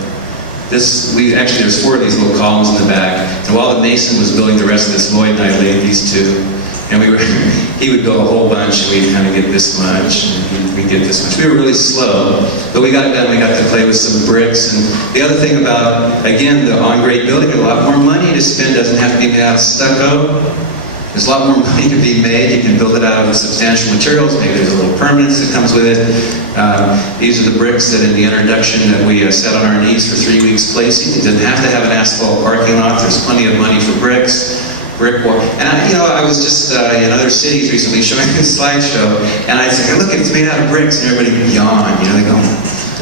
There's 4 of these little columns in the back, and while the mason was building the rest of this, Lloyd and I laid these 2, and he would build a whole bunch, and we'd kind of get this much, and we'd get this much. We were really slow, but we got it done. We got to play with some bricks, and the other thing about, again, the on-grade building, a lot more money to spend, doesn't have to be made out of stucco. There's a lot more money to be made. You can build it out of substantial materials. Maybe there's a little permanence that comes with it. These are the bricks that in the introduction that we sat on our knees for 3 weeks placing. You didn't have to have an asphalt parking lot. There's plenty of money for bricks, brick wall. And I was just in other cities recently showing this slideshow, and I said, look, it's made out of bricks, and everybody yawned. They go,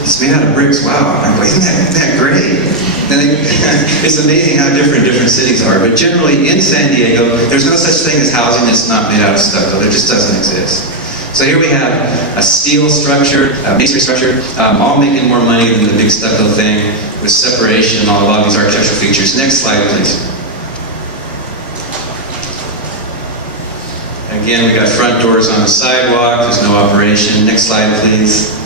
it's made out of bricks, wow. I'm like, isn't that great? And it's amazing how different cities are. But generally, in San Diego, there's no such thing as housing that's not made out of stucco. There just doesn't exist. So here we have a steel structure, a masonry structure, all making more money than the big stucco thing, with separation and all of these architectural features. Next slide, please. Again, we got front doors on the sidewalk. There's no operation. Next slide, please.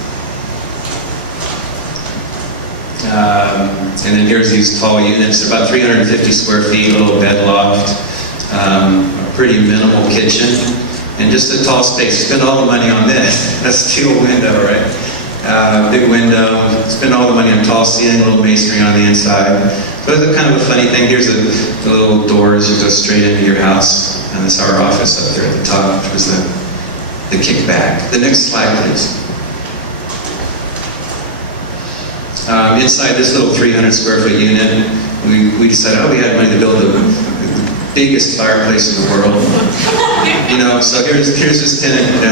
And then here's these tall units. They're about 350 square feet, a little bed loft, a pretty minimal kitchen, and just a tall space. Spend all the money on this. A steel window, right? Big window. Spend all the money on tall ceiling, a little masonry on the inside. So it's a kind of a funny thing. Here's the little doors. You go straight into your house, and this is our office up there at the top, which was the kickback. The next slide, please. Inside this little 300 square foot unit, we decided, we had money to build the biggest fireplace in the world. So here's this tenant.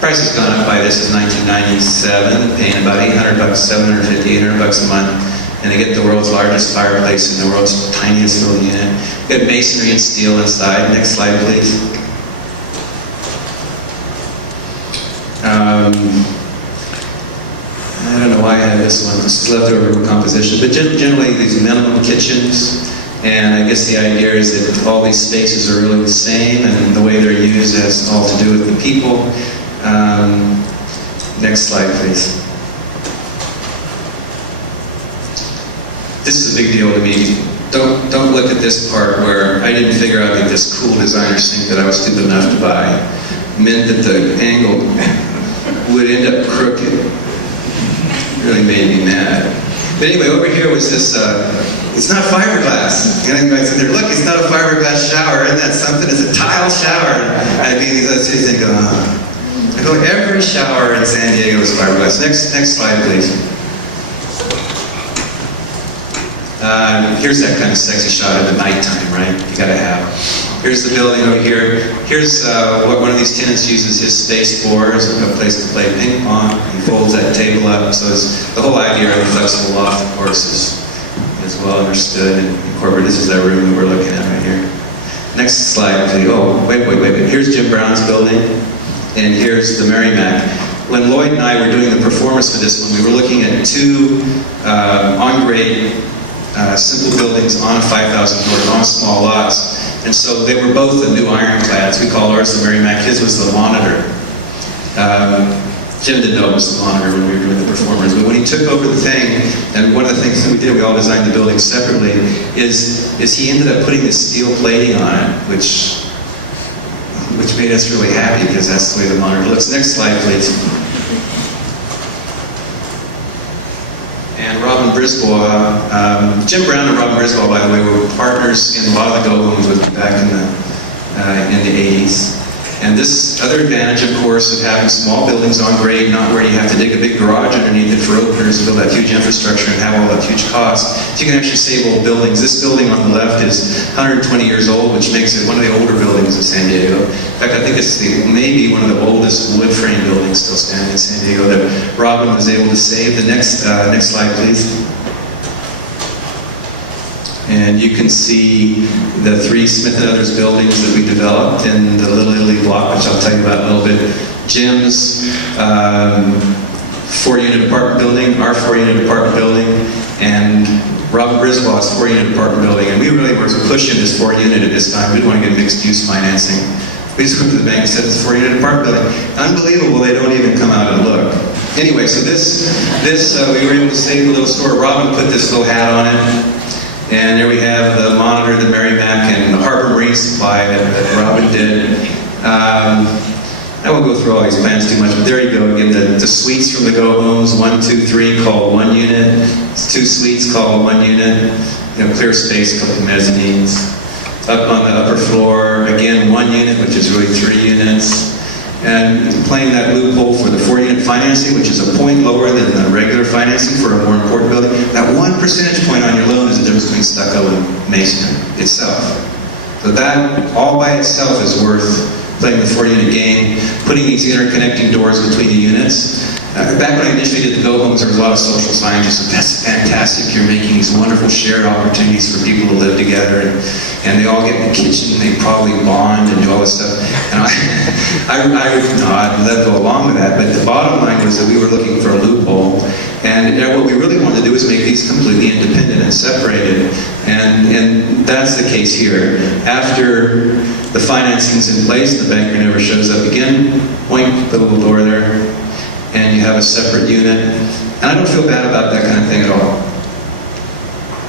Price has gone up by this in 1997, paying about $800, $750, $800 a month, and they get the world's largest fireplace in the world's tiniest little unit. We got masonry and steel inside. Next slide, please. I don't know why I have this one. This is leftover composition. But generally, these minimum kitchens, and I guess the idea is that all these spaces are really the same, and the way they're used has all to do with the people. Next slide, please. This is a big deal to me. Don't look at this part where I didn't figure out that this cool designer sink that I was stupid enough to buy meant that the angle would end up crooked. Really made me mad. But anyway, over here was this, it's not fiberglass. And I said there, look, it's not a fiberglass shower. Isn't that something? It's a tile shower. I mean, these other cities, they go, I go, every shower in San Diego is fiberglass. Next slide, please. Here's that kind of sexy shot of the nighttime, right? You gotta have. Here's the building over here. Here's what one of these tenants uses his space for, is a place to play ping pong. He folds that table up. So the whole idea of a flexible loft, of course, is well understood and incorporated. This is that room that we're looking at right here. Next slide, please. Oh, wait. Here's Jim Brown's building, and here's the Merrimac. When Lloyd and I were doing the performance for this one, we were looking at two on-grade simple buildings on 5,000 floors, on small lots. And so they were both the new ironclads. We call ours the Merrimac. His was the Monitor. Jim didn't know it was the Monitor when we were doing the performance. But when he took over the thing, and one of the things that we did, we all designed the building separately, is he ended up putting this steel plating on it, which made us really happy because that's the way the Monitor looks. Next slide, please. And Robin Brisbois, Jim Brown and Robin Brisbois, by the way, were partners in a lot of the go-homes with me back in the 80s. And this other advantage, of course, of having small buildings on grade, not where you have to dig a big garage underneath it for openers and build that huge infrastructure and have all that huge cost, you can actually save old buildings. This building on the left is 120 years old, which makes it one of the older buildings in San Diego. In fact, I think it's maybe one of the oldest wood frame buildings still standing in San Diego that Robin was able to save. The next slide, please. And you can see the three Smith & Others buildings that we developed in the Little Italy block, which I'll tell you about in a little bit. Jim's 4-unit apartment building, our 4-unit apartment building, and Robin Brisbois' 4-unit apartment building. And we really were pushing this 4-unit at this time. We didn't want to get mixed-use financing. We just went to the bank and said, it's a 4-unit apartment building. Unbelievable, they don't even come out and look. Anyway, so this we were able to save the little store. Robin put this little hat on it. And there we have the Monitor, the Merrimac, and the Harbor Marine Supply that Robin did. I won't go through all these plans too much, but there you go. Again, the suites from the go-homes, 1, 2, 3, called 1 unit. It's 2 suites called 1 unit. You know, clear space, a couple of mezzanines. up on the upper floor, again, 1 unit, which is really 3 units. And playing that loophole for the 4-unit financing, which is a point lower than the regular financing for a more important building. That 1 percentage point on your loan is the difference between stucco and masonry itself. So that, all by itself, is worth playing the 4-unit game, putting these interconnecting doors between the units. Back when I initially did the go-homes, there was a lot of social scientists, and that's fantastic. You're making these wonderful shared opportunities for people to live together, and they all get in the kitchen, and they probably bond and do all this stuff. And I'd let go along with that, but the bottom line was that we were looking for a loophole, and what we really wanted to do is make these completely independent and separated, and that's the case here. After the financing's in place, the banker never shows up again, point the little door there, and you have a separate unit. And I don't feel bad about that kind of thing at all.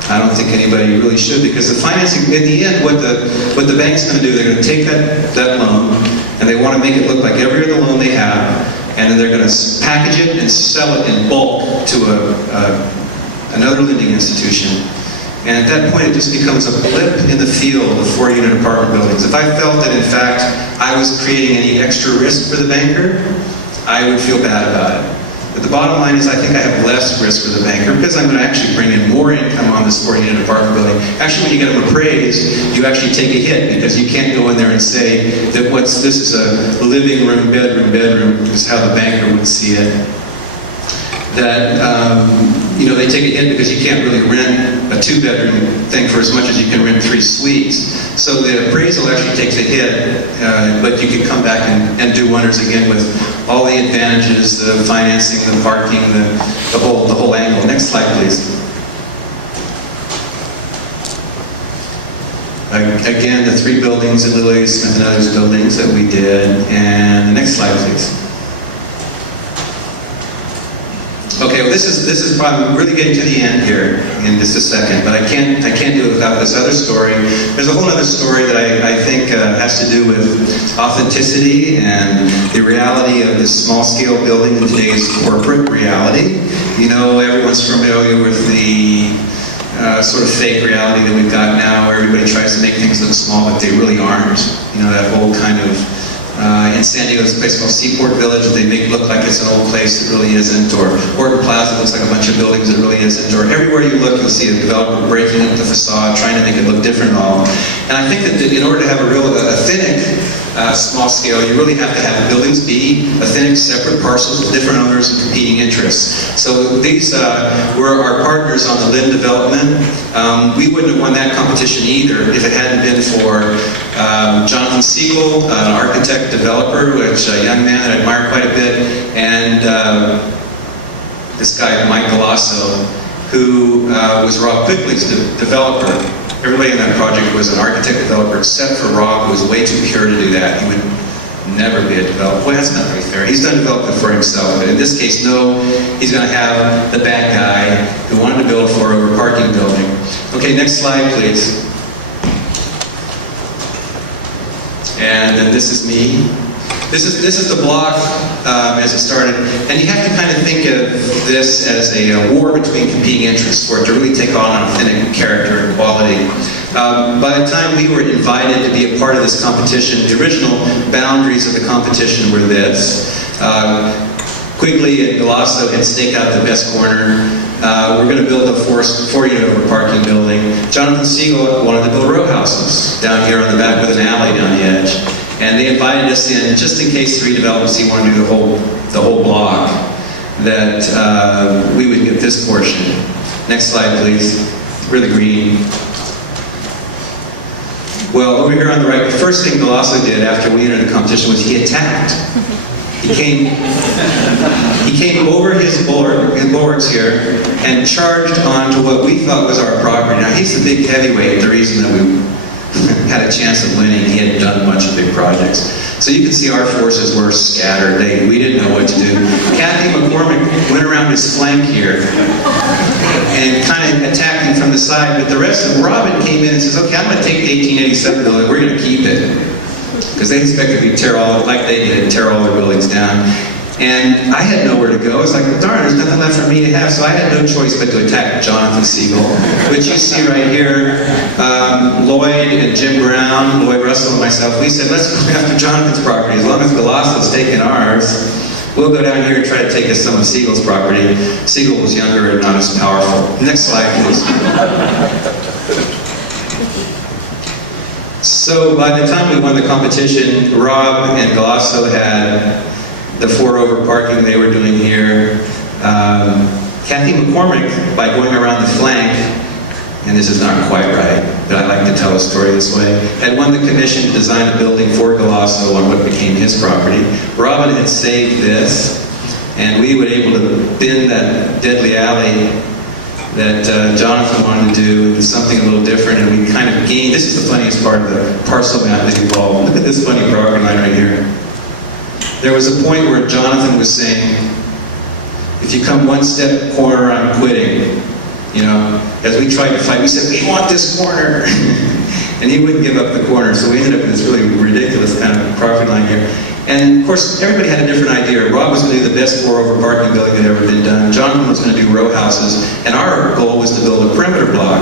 I don't think anybody really should, because the financing, in the end, what the bank's going to do, they're going to take that loan, and they want to make it look like every other loan they have, and then they're going to package it and sell it in bulk to another lending institution. And at that point, it just becomes a blip in the field of 4-unit apartment buildings. If I felt that, in fact, I was creating any extra risk for the banker, I would feel bad about it. But the bottom line is I think I have less risk for the banker because I'm going to actually bring in more income on this 4-unit apartment building. Actually, when you get them appraised, you actually take a hit because you can't go in there and say that this is a living room, bedroom, is how the banker would see it. That, they take a hit because you can't really rent a 2-bedroom thing for as much as you can rent 3 suites. So the appraisal actually takes a hit, but you can come back and do wonders again with all the advantages, the financing, the parking, the whole angle. Next slide, please. Again, the 3 buildings in Lilly, Smith and Others buildings that we did. And the next slide, please. Okay, well, this is probably really getting to the end here in just a second, but I can't do it without this other story. There's a whole other story that I think has to do with authenticity and the reality of this small-scale building in today's corporate reality. You know, everyone's familiar with the sort of fake reality that we've got now, where everybody tries to make things look small, but they really aren't. You know, that whole kind of in San Diego, there's a place called Seaport Village that they make look like it's an old place that really isn't, or Horton Plaza looks like a bunch of buildings that really isn't, or everywhere you look you'll see a developer breaking up the facade, trying to make it look different and all. And I think that in order to have a real authentic small scale, you really have to have buildings be authentic, separate parcels with different owners and competing interests. So these were our partners on the Lynn development. We wouldn't have won that competition either if it hadn't been for Jonathan Siegel, an architect developer, which a young man that I admire quite a bit, and this guy Mike Galasso, who was Rob Quigley's developer. Everybody in that project was an architect developer except for Rob, who was way too pure to do that. He would never be a developer. Well, that's not very fair. He's done development for himself, but in this case, no, he's going to have the bad guy who wanted to build a 4-over parking building. Okay, next slide, please. And then this is me. This is the block as it started, and you have to kind of think of this as a war between competing interests for it to really take on an authentic character and quality. By the time we were invited to be a part of this competition, the original boundaries of the competition were this. Quigley and Galasso had staked out the best corner. We're going to build a 4-unit over parking building. Jonathan Siegel wanted to build row houses down here on the back with an alley down the edge. And they invited us in, just in case 3 developers he wanted to do the whole block, that we would get this portion. Next slide, please. Really green. Well, over here on the right, the first thing Galasso did after we entered the competition was he attacked. He came over his bulwarks here and charged onto what we thought was our property. Now, he's the big heavyweight, the reason that we had a chance of winning. He hadn't done much of big projects. So you can see our forces were scattered. We didn't know what to do. Kathy McCormick went around his flank here and kind of attacked him from the side, but the rest of them, Robin came in and says, okay, I'm going to take the 1887 building, we're going to keep it. Because they expected me to tear all, like they did, tear all their buildings down. And I had nowhere to go. It's like, darn, there's nothing left for me to have. So I had no choice but to attack Jonathan Siegel, which you see right here. Lloyd and Jim Brown, Lloyd Russell and myself, we said, let's go after Jonathan's property. As long as Galosso's taking ours, we'll go down here and try to take us some of Siegel's property. Siegel was younger and not as powerful. Next slide, please. So by the time we won the competition, Rob and Galosso had the 4-over parking they were doing here. Kathy McCormick, by going around the flank, and this is not quite right, but I like to tell a story this way, had won the commission to design a building for Galosso on what became his property. Robin had saved this, and we were able to bend that deadly alley that Jonathan wanted to do into something a little different, and we kind of gained, this is the funniest part of the parcel map that evolved. Look at this funny property line right here. There was a point where Jonathan was saying, if you come one step corner, I'm quitting. You know, as we tried to fight, we said, we want this corner. And he wouldn't give up the corner, so we ended up with this really ridiculous kind of property line here. And of course, everybody had a different idea. Rob was going to do the best 4-over parking building that had ever been done. Jonathan was going to do row houses. And our goal was to build a perimeter block.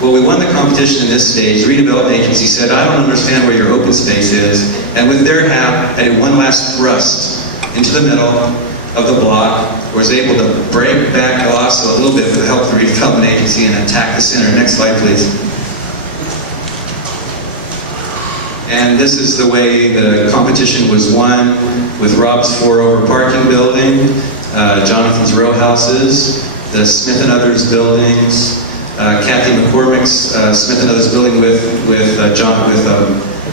Well, we won the competition in this stage. The redevelopment agency said, I don't understand where your open space is. And with their help, I did one last thrust into the middle of the block, was able to break back Galosso a little bit with the help of the redevelopment agency and attack the center. Next slide, please. And this is the way the competition was won, with Rob's 4-over parking building, Jonathan's row houses, the Smith and Others buildings, Kathy McCormick's Smith and Others building with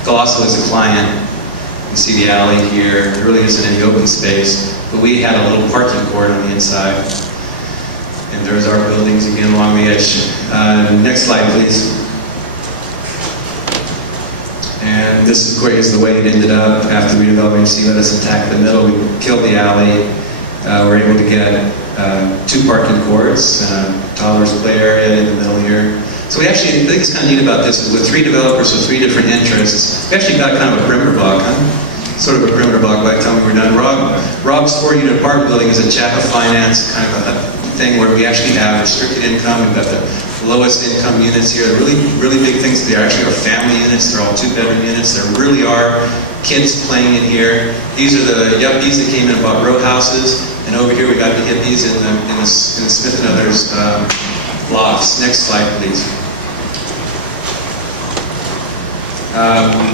Galosso as a client. You can see the alley here. There really isn't any open space, but we had a little parking court on the inside. And there's our buildings again along the edge. Next slide, please. And this, of course, is the way it ended up after the redevelopment agency let us attack the middle. We killed the alley. We were able to get 2 parking courts and a toddler's play area in the middle here. So we actually, I think it's kind of neat about this, with 3 developers with 3 different interests, we actually got kind of a perimeter block, huh? Sort of a perimeter block by the time we were done. Rob's 4-unit apartment building is a chap of finance kind of a thing where we actually have restricted income. We've got the lowest income units here. Really, really big things. They actually are family units. They're all 2-bedroom units. There really are kids playing in here. These are the yuppies that came in and bought row houses. And over here we got the hippies in the Smith and Others lofts. Next slide, please.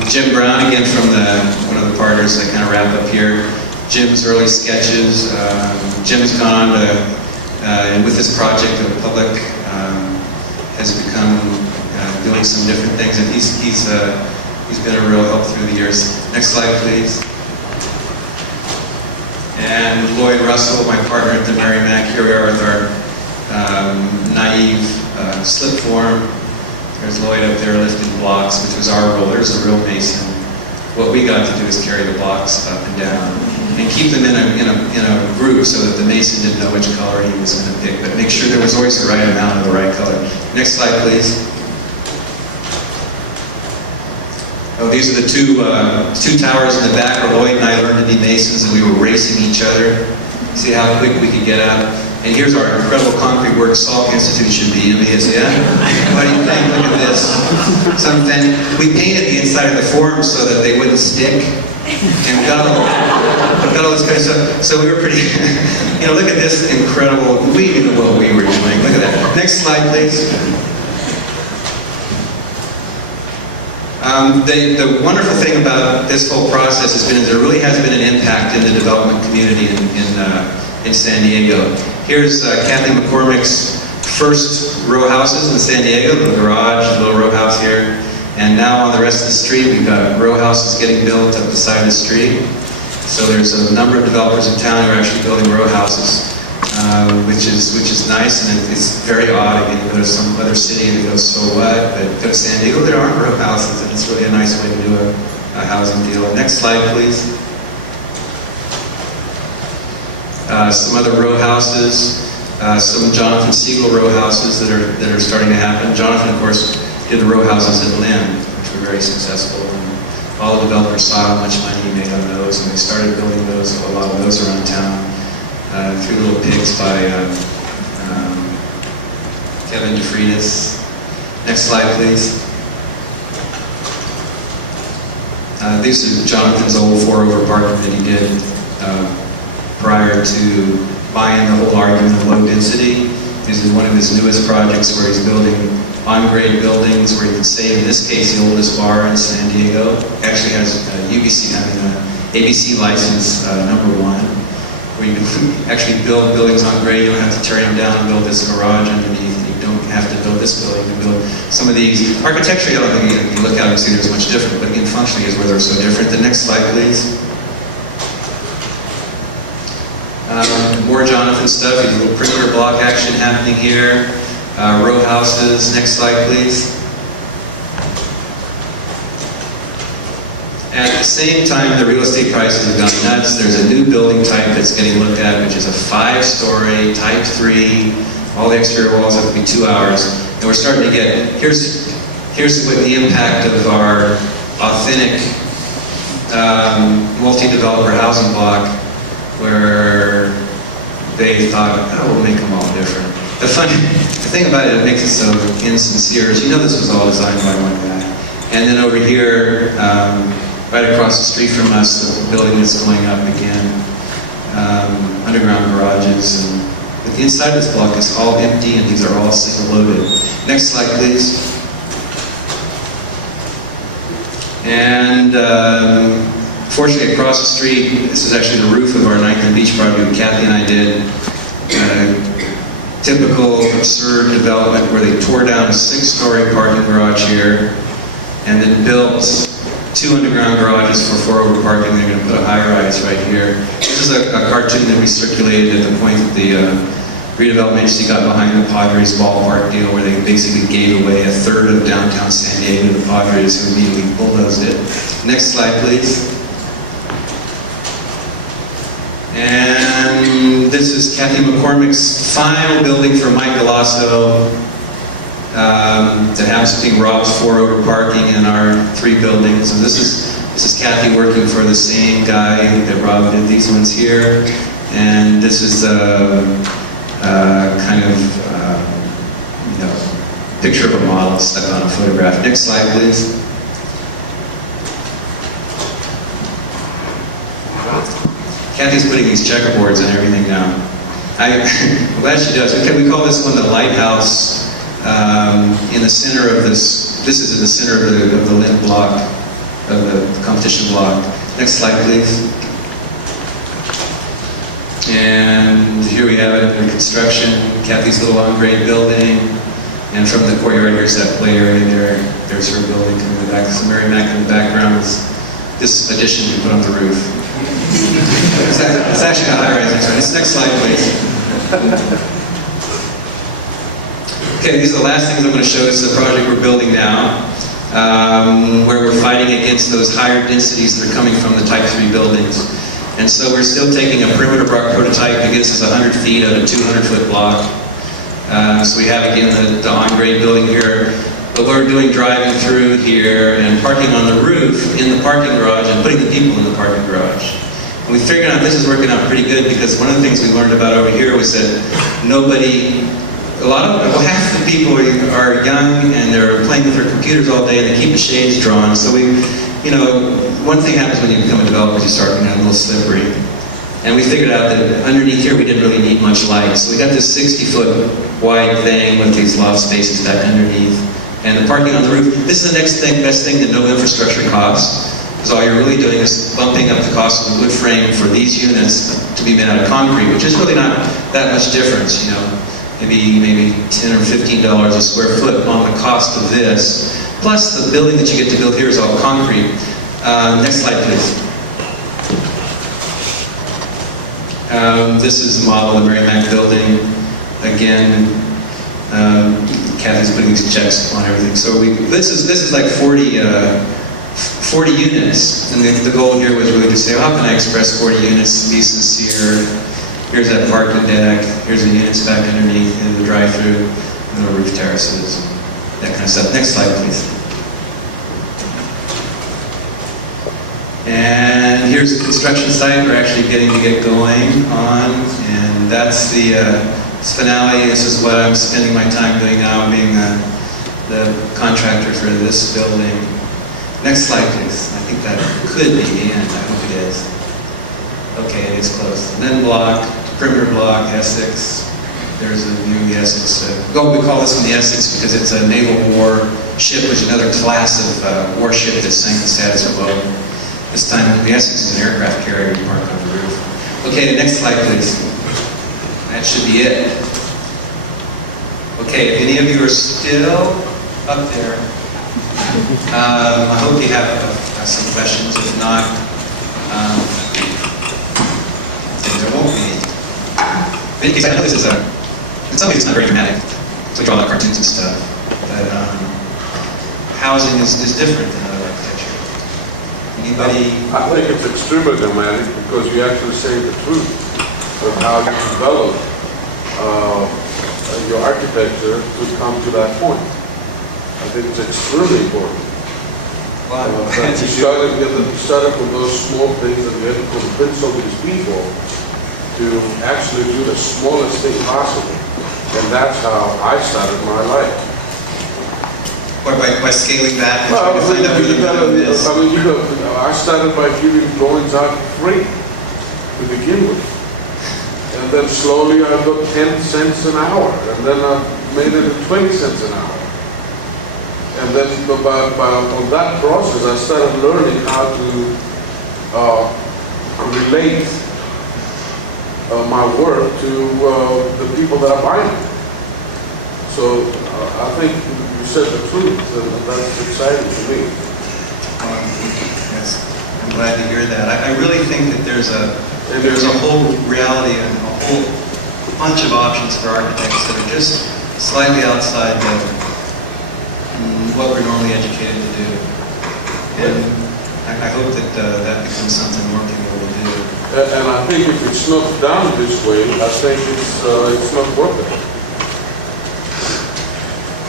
Jim Brown, again from one of the partners. I kind of wrap up here. Jim's early sketches. Jim's gone on to, and with this project, the public has become doing some different things, and he's been a real help through the years. Next slide, please. And Lloyd Russell, my partner at the Merrimac. Here we are with our naive slip form. There's Lloyd up there lifting blocks, which was our role. There's a real mason. What we got to do is carry the blocks up and down and keep them in a group so that the mason didn't know which color he was going to pick, but make sure there was always the right amount of the right color. Next slide, please. Oh, these are the two towers in the back where Lloyd and I learned to be masons, and we were racing each other. See how quick we could get out. And here's our incredible concrete work Salk Institute should be. Yeah? What do you think? Look at this. Something. We painted the inside of the forms so that they wouldn't stick. And we got all this kind of stuff. So we were pretty, look at this incredible, we knew what we were doing. Look at that. Next slide, please. The wonderful thing about this whole process has been that there really has been an impact in the development community in San Diego. Here's Kathy McCormick's first row houses in San Diego, the garage, the little row house here. And now on the rest of the street, we've got row houses getting built up the side of the street. So there's a number of developers in town who are actually building row houses, which is nice, and it's very odd. Again, you go to some other city and you go, so what? But go to San Diego, there aren't row houses, and it's really a nice way to do a housing deal. Next slide, please. Some other row houses, some Jonathan Siegel row houses that are starting to happen. Jonathan, of course, did the row houses at Lynn, which were very successful. And all the developers saw how much money he made on those. doors, and they started building those, a lot of those around town. 3 Little Pigs by Kevin DeFreitas. Next slide, please. These are Jonathan's old 4-over parking that he did prior to buying the whole argument of low density. This is one of his newest projects where he's building on-grade buildings where you can say, in this case, the oldest bar in San Diego. Actually has UBC, ABC license #1, where you can actually build buildings on grade. You don't have to tear them down and build this garage underneath. You don't have to build this building. You can build some of these. Architecturally, I don't think you look at it and see there's much different, but again, functionally is where they're so different. The next slide, please. More Jonathan stuff. A little perimeter block action happening here. Row houses. Next slide, please. At the same time, the real estate prices have gone nuts. There's a new building type that's getting looked at, which is a 5-story, type 3. All the exterior walls have to be 2 hours. And we're starting to get, here's what the impact of our authentic multi-developer housing block, where they thought, oh, we'll make them all different. The thing about it that makes it so insincere is, this was all designed by one guy. And then over here, right across the street from us, the building that's going up again, underground garages. But the inside of this block is all empty, and these are all single-loaded. Next slide, please. And fortunately, across the street, this is actually the roof of our 9th and Beach project that Kathy and I did. Typical absurd development where they tore down a 6-story parking garage here and then built 2 underground garages for 4-over parking. They're going to put a high-rise right here. This is a cartoon that we circulated at the point that the redevelopment agency got behind the Padres ballpark deal, where they basically gave away 1/3 of downtown San Diego to the Padres, who immediately bulldozed it. Next slide, please. And this is Kathy McCormick's final building for Mike Galasso that happens to be Rob's 4-over parking in our 3 buildings. And this is Kathy working for the same guy that Rob did these ones here. And this is the kind of picture of a model stuck on a photograph. Next slide, please. Kathy's putting these checkerboards and everything down. I'm glad she does. Okay, we call this one the lighthouse. In the center of this is in the center of the Lynn block, of the competition block. Next slide, please. And here we have it in construction. Kathy's little on-grade building. And from the courtyard, here's that play area there. There's her building coming in the back. There's Merrimac in the background. This addition we put on the roof. It's actually a high-rise next one. Next slide, please. Okay, these are the last things I'm going to show. This is the project we're building now, where we're fighting against those higher densities that are coming from the Type 3 buildings. And so we're still taking a perimeter block prototype that gives us 100 feet out of a 200-foot block. So we have, again, the on-grade building here. But what we're doing, driving through here and parking on the roof in the parking garage and putting the people in the parking garage. And we figured out this is working out pretty good, because one of the things we learned about over here was that half the people are young and they're playing with their computers all day and they keep the shades drawn. So one thing happens when you become a developer is you start getting a little slippery. And we figured out that underneath here we didn't really need much light. So we got this 60-foot wide thing with these loft spaces back underneath. And the parking on the roof, this is the next best thing that no infrastructure costs. Because all you're really doing is bumping up the cost of the wood frame for these units to be made out of concrete, which is really not that much difference, maybe $10 or $15 a square foot on the cost of this. Plus the building that you get to build here is all concrete. Next slide, please. This is the model of the Merrimac Building. Again, Kathy's putting these checks on everything. So this is like 40 units, and the goal here was really to say, how can I express 40 units, be sincere? Here's that parking deck, here's the units back underneath, and the drive-through, and the roof terraces, and that kind of stuff. Next slide, please. And here's the construction site we're actually getting to get going on, and that's the finale. This is what I'm spending my time doing now, being the contractor for this building. Next slide, please. I think that could be the end. I hope it is. Okay, it is close. And then block, perimeter block, Essex. There's a view of the Essex. We call this one the Essex because it's a naval war ship, which is another class of warship that sank the status quo. This time, the Essex is an aircraft carrier parked on the roof. Okay, the next slide, please. That should be it. Okay, if any of you are still up there, I hope you have some questions. If not, then there won't be. In any case, I know this is in some ways it's not very dramatic. So we draw a lot of cartoons and stuff. But housing is different than other architecture. Anybody? I think it's extremely dramatic because you actually say the truth of how you develop your architecture to come to that point. I think it's extremely important. Wow. That you started with those small things and you had to convince all these people to actually do the smallest thing possible. And that's how I started my life. Or by scaling back and Well, trying to find out where the minimum is. I started by giving drawings out free to begin with. And then slowly I got 10 cents an hour. And then I made it at 20 cents an hour. And then on that process, I started learning how to relate my work to the people that are buying it. So I think you said the truth, and that's exciting to me. Yes, I'm glad to hear that. I really think that there's a whole reality and a whole bunch of options for architects that are just slightly outside what we're normally educated to do. And I hope that that becomes something more people will do. And I think if it's not done this way, I think it's not worth it.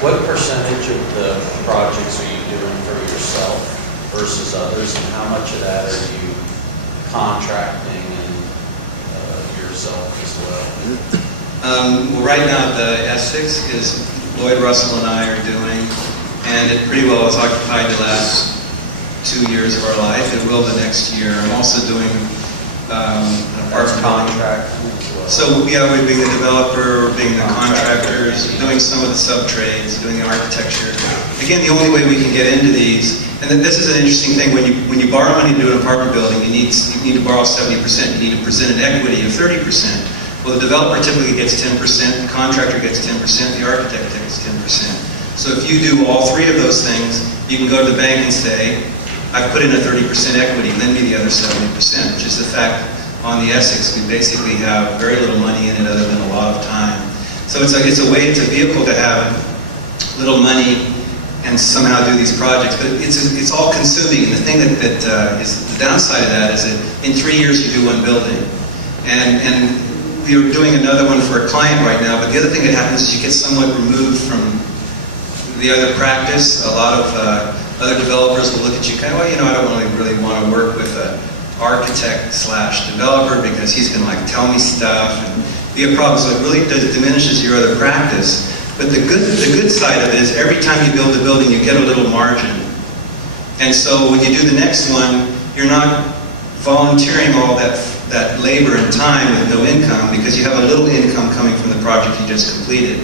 What percentage of the projects are you doing for yourself versus others, and how much of that are you contracting and yourself as well? Well, right now the S6 is Lloyd Russell and I are doing, and it pretty well is occupied the last 2 years of our life. It will the next year. I'm also doing an apartment Contract as well. So yeah, we're being the developer, we're being the contractors, doing some of the sub-trades, doing the architecture. Again, the only way we can get into these, and then this is an interesting thing, when you borrow money to do an apartment building, you need to borrow 70%, you need to present an equity of 30%. Well, the developer typically gets 10%, the contractor gets 10%, the architect gets 10%. So if you do all three of those things, you can go to the bank and say, I've put in a 30% equity, lend me the other 70%, which is the fact on the Essex, we basically have very little money in it other than a lot of time. So it's a vehicle to have little money and somehow do these projects, but it's all consuming. And the thing that is the downside of that is that in 3 years you do one building. And we're doing another one for a client right now, but the other thing that happens is you get somewhat removed from the other practice. A lot of other developers will look at you kind of, well, you know, I don't really want to work with an architect/developer because he's going to like tell me stuff and be a problem. So it really diminishes your other practice. But the good side of it is every time you build a building, you get a little margin. And so when you do the next one, you're not volunteering all that labor and time with no income because you have a little income coming from the project you just completed.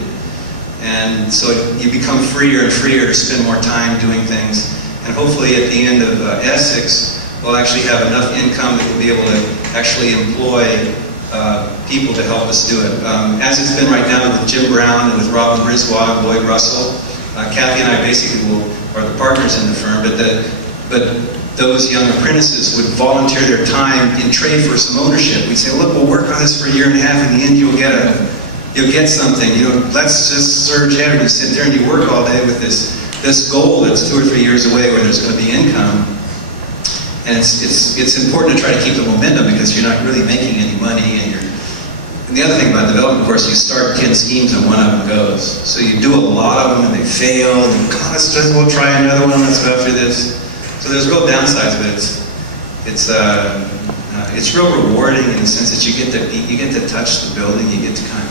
And so you become freer and freer to spend more time doing things. And hopefully at the end of Essex, we'll actually have enough income that we'll be able to actually employ people to help us do it. As it's been right now with Jim Brown and with Robin Griswold and Lloyd Russell, Kathy and I basically are the partners in the firm, but those young apprentices would volunteer their time in trade for some ownership. We'd say, look, we'll work on this for a year and a half, in the end you'll get something. You know, let's just surge ahead and you sit there and you work all day with this goal that's 2 or 3 years away where there's going to be income. And it's important to try to keep the momentum because you're not really making any money. And the other thing about development, of course, you start 10 schemes and one of them goes. So you do a lot of them and they fail. And we'll try another one. Let's go after this. So there's real downsides, but it's real rewarding in the sense that you get to touch the building, you get to kind of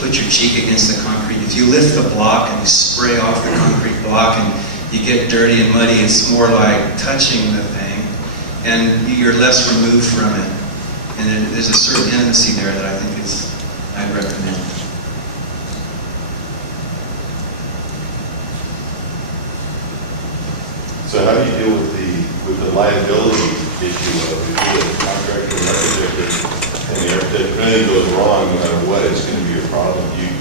put your cheek against the concrete. If you lift the block and you spray off the concrete block and you get dirty and muddy, it's more like touching the thing, and you're less removed from it. And there's a certain intimacy there that I think I'd recommend. So how do you deal with the liability issue of if you're a contractor and architect, and the architect, if anything goes wrong, no matter what, it's going to be a problem. Do you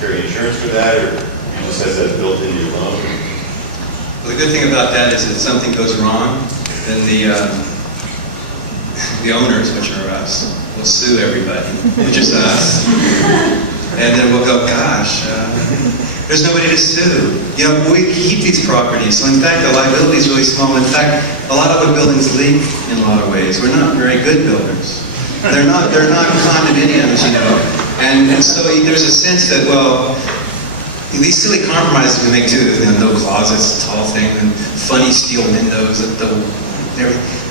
carry insurance for that, or you just have that built into your loan? Well, the good thing about that is that if something goes wrong, then the owners, which are us, will sue everybody, which is us. And then we'll go, gosh, there's nobody to sue. You know, we keep these properties, so in fact the liability is really small. In fact, a lot of the buildings leak in a lot of ways. We're not very good builders. They're not condominiums, you know. And so there's a sense that, well, these silly compromises we make too, you know, no closets, tall thing, and funny steel windows,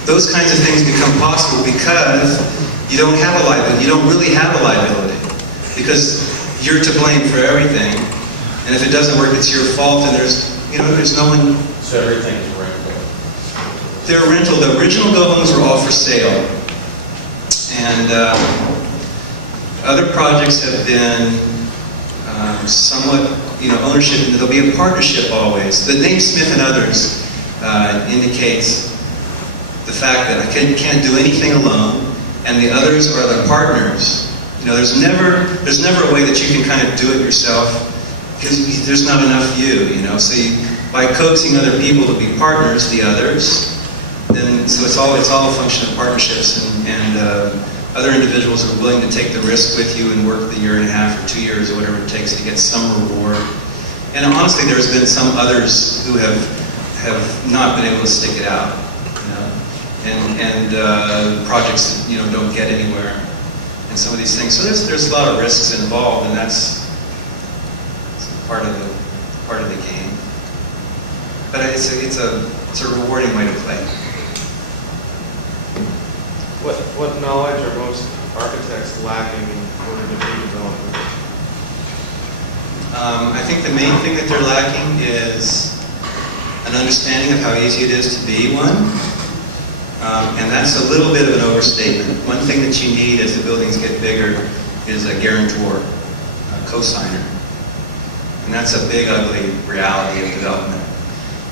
those kinds of things become possible because you don't have a liability. You don't really have a liability because you're to blame for everything. And if it doesn't work, it's your fault, and there's no one. So everything's rental? They're rental. The original go-homes were all for sale. And other projects have been somewhat, ownership. There'll be a partnership always. The name Smith and Others indicates the fact that I can't do anything alone, and the others are the partners. There's never a way that you can kind of do it yourself, because there's not enough you. So by coaxing other people to be partners, the others, then so it's all a function of partnerships, and other individuals are willing to take the risk with you and work the year and a half or 2 years or whatever it takes to get some reward. And honestly, there's been some others who have not been able to stick it out, and projects don't get anywhere. And some of these things. So there's a lot of risks involved, and that's part of the game. But it's a rewarding way to play. What knowledge are most architects lacking in order to do development? I think the main thing that they're lacking is an understanding of how easy it is to be one. And that's a little bit of an overstatement. One thing that you need as the buildings get bigger is a guarantor, a cosigner. And that's a big, ugly reality of development.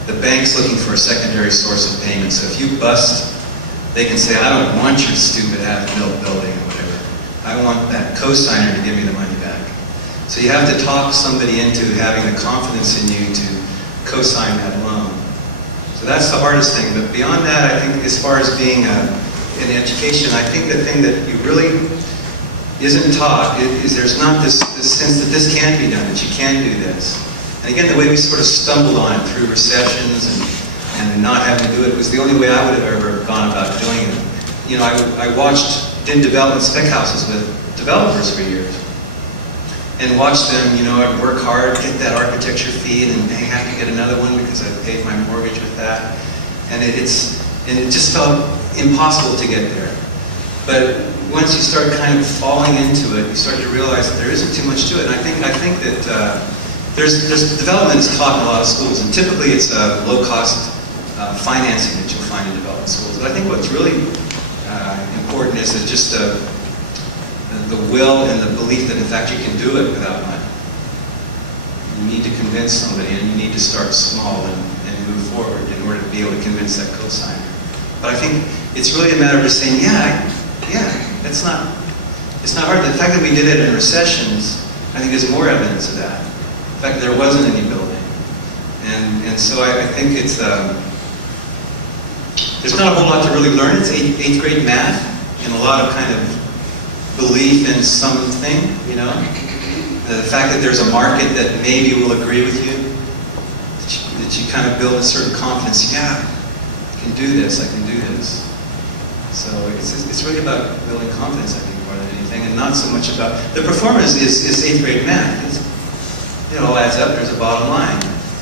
The bank's looking for a secondary source of payment. So if you bust, they can say, I don't want your stupid half-built building or whatever. I want that cosigner to give me the money back. So you have to talk somebody into having the confidence in you to cosign that loan. So that's the hardest thing. But beyond that, I think as far as being in education, I think the thing that you really isn't taught is there's not this sense that this can be done, that you can do this. And again, the way we sort of stumbled on it through recessions and not having to do it was the only way I would have ever gone about doing it. I did development spec houses with developers for years. And watched them, I'd work hard, get that architecture fee, and then have to get another one because I paid my mortgage with that. And it just felt impossible to get there. But once you start kind of falling into it, you start to realize that there isn't too much to it. And I think that there's development is taught in a lot of schools, and typically it's low-cost financing that you'll find in development schools. But I think what's really important is that just the will and the belief that in fact you can do it without money. You need to convince somebody, and you need to start small and move forward in order to be able to convince that cosigner. But I think it's really a matter of just saying, it's not hard. The fact that we did it in recessions, I think is more evidence of that. In fact, there wasn't any building. And so I think it's, there's not a whole lot to really learn. It's eighth grade math and a lot of kind of belief in something, the fact that there's a market that maybe will agree with you, that you kind of build a certain confidence. Yeah, I can do this. So it's really about building confidence, I think, more than anything, and not so much about the performance. Is eighth grade math. It all adds up. There's a bottom line.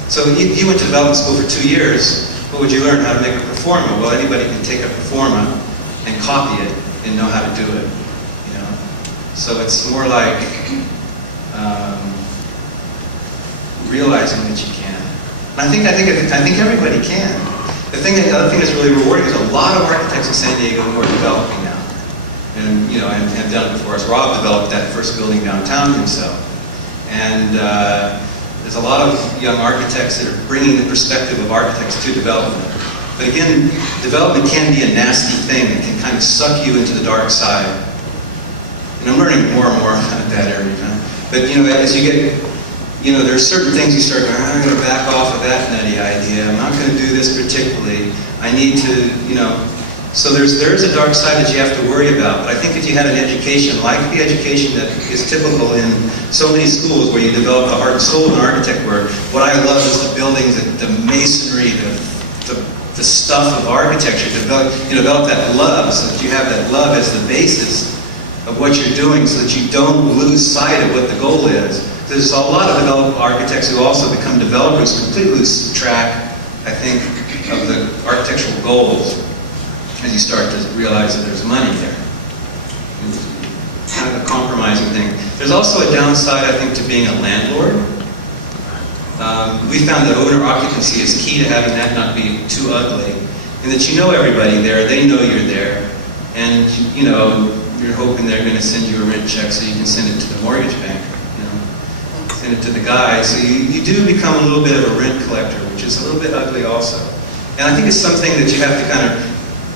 So you went to development school for 2 years. What would you learn? How to make a forma. Well, anybody can take a forma and copy it and know how to do it, you know. So it's more like realizing that you can. And I think everybody can. The other thing that's really rewarding is a lot of architects in San Diego who are developing now, and you know, and have done it before us. Rob developed that first building downtown himself, and there's a lot of young architects that are bringing the perspective of architects to development. But again, development can be a nasty thing. It can kind of suck you into the dark side. And I'm learning more and more about that area. But you know, as you get, you know, there's certain things you start going, I'm going to back off of that nutty idea. I'm not going to do this particularly. I need to, you know. So there is a dark side that you have to worry about. But I think if you had an education like the education that is typical in so many schools where you develop the heart and soul of an architect, where what I love is the buildings, the masonry, the stuff of architecture, you develop that love, so that you have that love as the basis of what you're doing, so that you don't lose sight of what the goal is. There's a lot of developed architects who also become developers, completely lose track, I think, of the architectural goals as you start to realize that there's money there. It's kind of a compromising thing. There's also a downside, I think, to being a landlord. We found that owner occupancy is key to having that not be too ugly, and that you know everybody there, they know you're there, and you know, you're hoping they're going to send you a rent check so you can send it to the mortgage bank, you know, send it to the guy. So you do become a little bit of a rent collector, which is a little bit ugly also. And I think it's something that you have to kind of,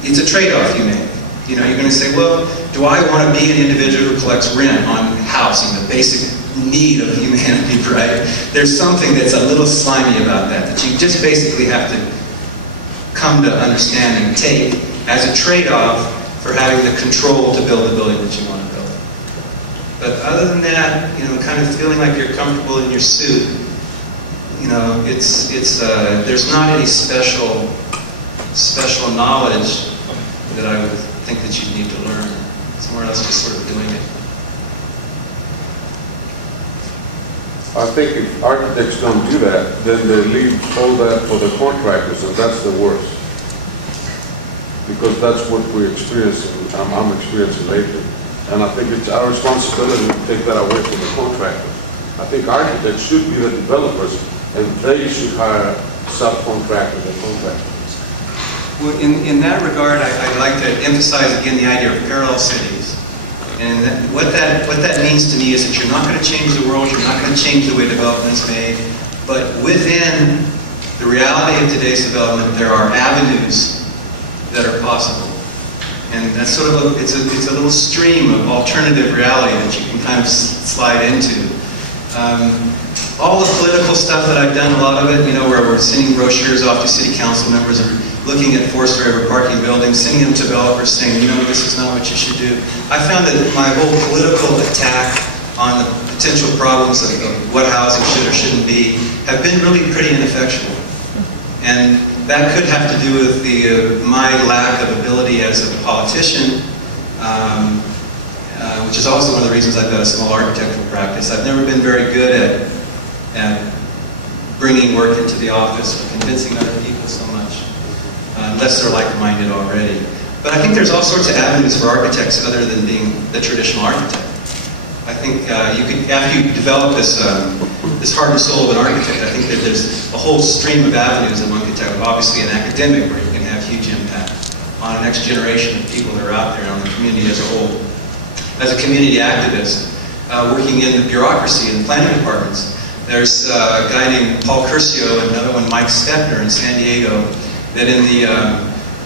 it's a trade-off you make. You know, you're going to say, well, do I want to be an individual who collects rent on housing, the basic need of humanity, right? There's something that's a little slimy about that you just basically have to come to understand and take as a trade-off for having the control to build the building that you want to build. But other than that, you know, kind of feeling like you're comfortable in your suit, you know, there's not any special knowledge that I would think that you need to learn. It's more or less just sort of doing it. I think if architects don't do that, then they leave all that for the contractors, and that's the worst. Because that's what we're experiencing, I'm experiencing lately. And I think it's our responsibility to take that away from the contractors. I think architects should be the developers, and they should hire subcontractors and contractors. Well, in that regard, I'd like to emphasize again the idea of parallel cities. And what that means to me is that you're not going to change the world, you're not going to change the way development is made, but within the reality of today's development, there are avenues that are possible. And that's sort of it's a little stream of alternative reality that you can kind of slide into. All the political stuff that I've done, a lot of it, you know, where we're sending brochures off to city council members or looking at forced forever parking buildings, sending them to developers saying, you know, this is not what you should do. I found that my whole political attack on the potential problems of what housing should or shouldn't be have been really pretty ineffectual. And that could have to do with my lack of ability as a politician, which is also one of the reasons I've got a small architectural practice. I've never been very good at bringing work into the office or convincing other people so much, unless they're like-minded already. But I think there's all sorts of avenues for architects other than being the traditional architect. I think you could, after you develop this heart and soul of an architect, I think that there's a whole stream of avenues that one could take. Obviously an academic where you can have huge impact on the next generation of people that are out there, on the community as a whole. As a community activist, working in the bureaucracy and planning departments, there's a guy named Paul Curcio and another one, Mike Stepner in San Diego, that in the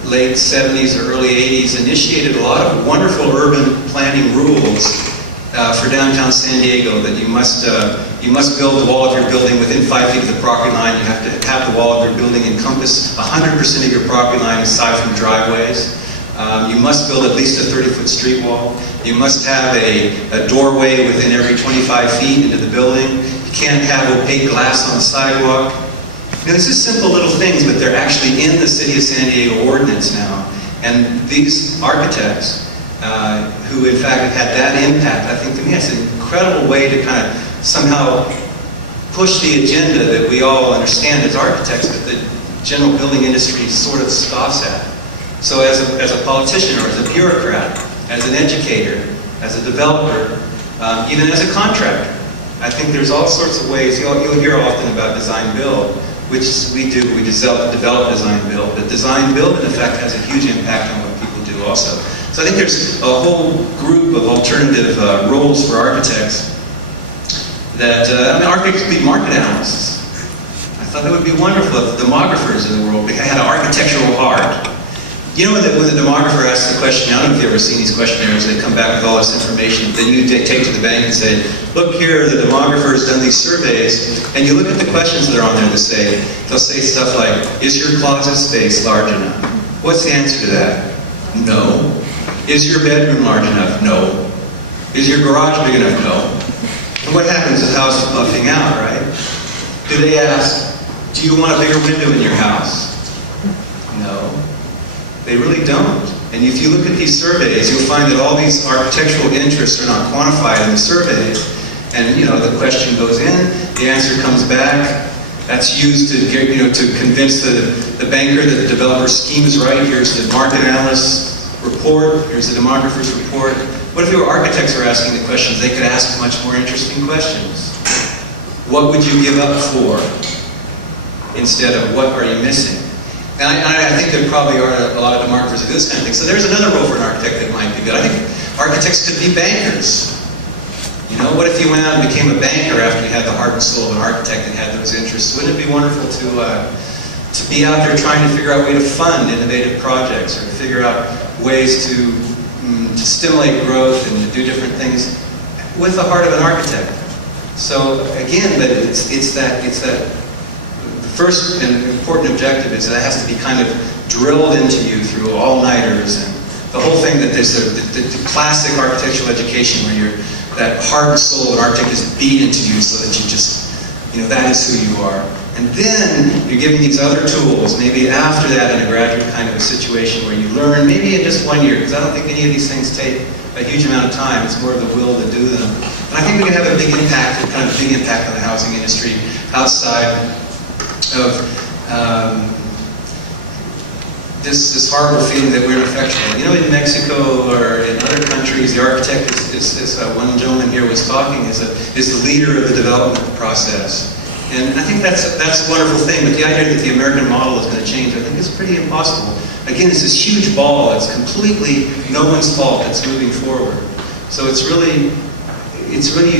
late 70s or early 80s initiated a lot of wonderful urban planning rules for downtown San Diego, that you must build the wall of your building within 5 feet of the property line. You have to have the wall of your building encompass 100% of your property line aside from driveways. You must build at least a 30-foot street wall. You must have a doorway within every 25 feet into the building. You can't have opaque glass on the sidewalk. You know, it's just simple little things, but they're actually in the City of San Diego ordinance now. And these architects, who in fact have had that impact, I think to me it's an incredible way to kind of somehow push the agenda that we all understand as architects, but that general building industry sort of scoffs at. So as a politician or as a bureaucrat, as an educator, as a developer, even as a contractor, I think there's all sorts of ways. You'll hear often about design build, which we do. We develop design build, but design build in effect has a huge impact on what people do also. So I think there's a whole group of alternative roles for architects that, architects could be market analysts. I thought that would be wonderful if demographers in the world had an architectural heart. You know, when the demographer asks the question, I don't know if you've ever seen these questionnaires, they come back with all this information, then you take to the bank and say, look here, the demographer has done these surveys, and you look at the questions that are on there they'll say stuff like, is your closet space large enough? What's the answer to that? No. Is your bedroom large enough? No. Is your garage big enough? No. And what happens? The house is buffing out, right? Do they ask, do you want a bigger window in your house? No. They really don't. And if you look at these surveys, you'll find that all these architectural interests are not quantified in the surveys. And the question goes in, the answer comes back. That's used to get, to convince the banker that the developer's scheme is right. Here's the market analyst's report. Here's the demographer's report. What if your architects were asking the questions? They could ask much more interesting questions. What would you give up for? Instead of what are you missing? And I think there probably are a lot of demographers who do this kind of thing. So there's another role for an architect that might be good. I think architects could be bankers. What if you went out and became a banker after you had the heart and soul of an architect and had those interests? Wouldn't it be wonderful to be out there trying to figure out a way to fund innovative projects or to figure out ways to stimulate growth and to do different things with the heart of an architect? So again, but it's that. First and important objective is that it has to be kind of drilled into you through all-nighters and the whole thing that there's the classic architectural education where that heart and soul of an architect is beat into you so that you just, that is who you are. And then you're giving these other tools, maybe after that in a graduate kind of a situation where you learn, maybe in just 1 year, because I don't think any of these things take a huge amount of time. It's more of the will to do them. And I think we can have a big impact, on the housing industry outside of this horrible feeling that we're ineffectual. In Mexico or in other countries, the architect is one gentleman here was talking, is the leader of the development process. And I think that's a wonderful thing, but the idea that the American model is going to change, I think is pretty impossible. Again, it's this huge ball, it's completely no one's fault, it's moving forward. So it's really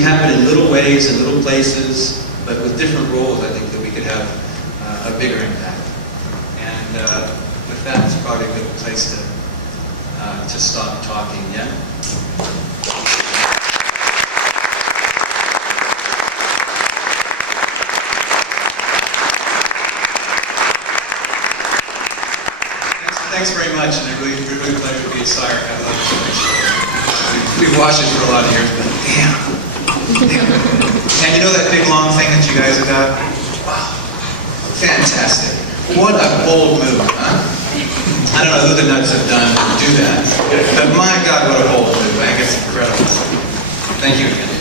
happen in little ways, in little places, but with different roles, I think that we could have a bigger impact. And with that, it's probably a good place to stop talking, yeah? Thanks very much, and a really pleasure to be at SCI-Arc. I love this place. We've watched it for a lot of years, but damn. And that big long thing that you guys have got? Wow. Fantastic. What a bold move, huh? I don't know who the nuts have done to do that, but my God, what a bold move. I think it's incredible. Thank you again.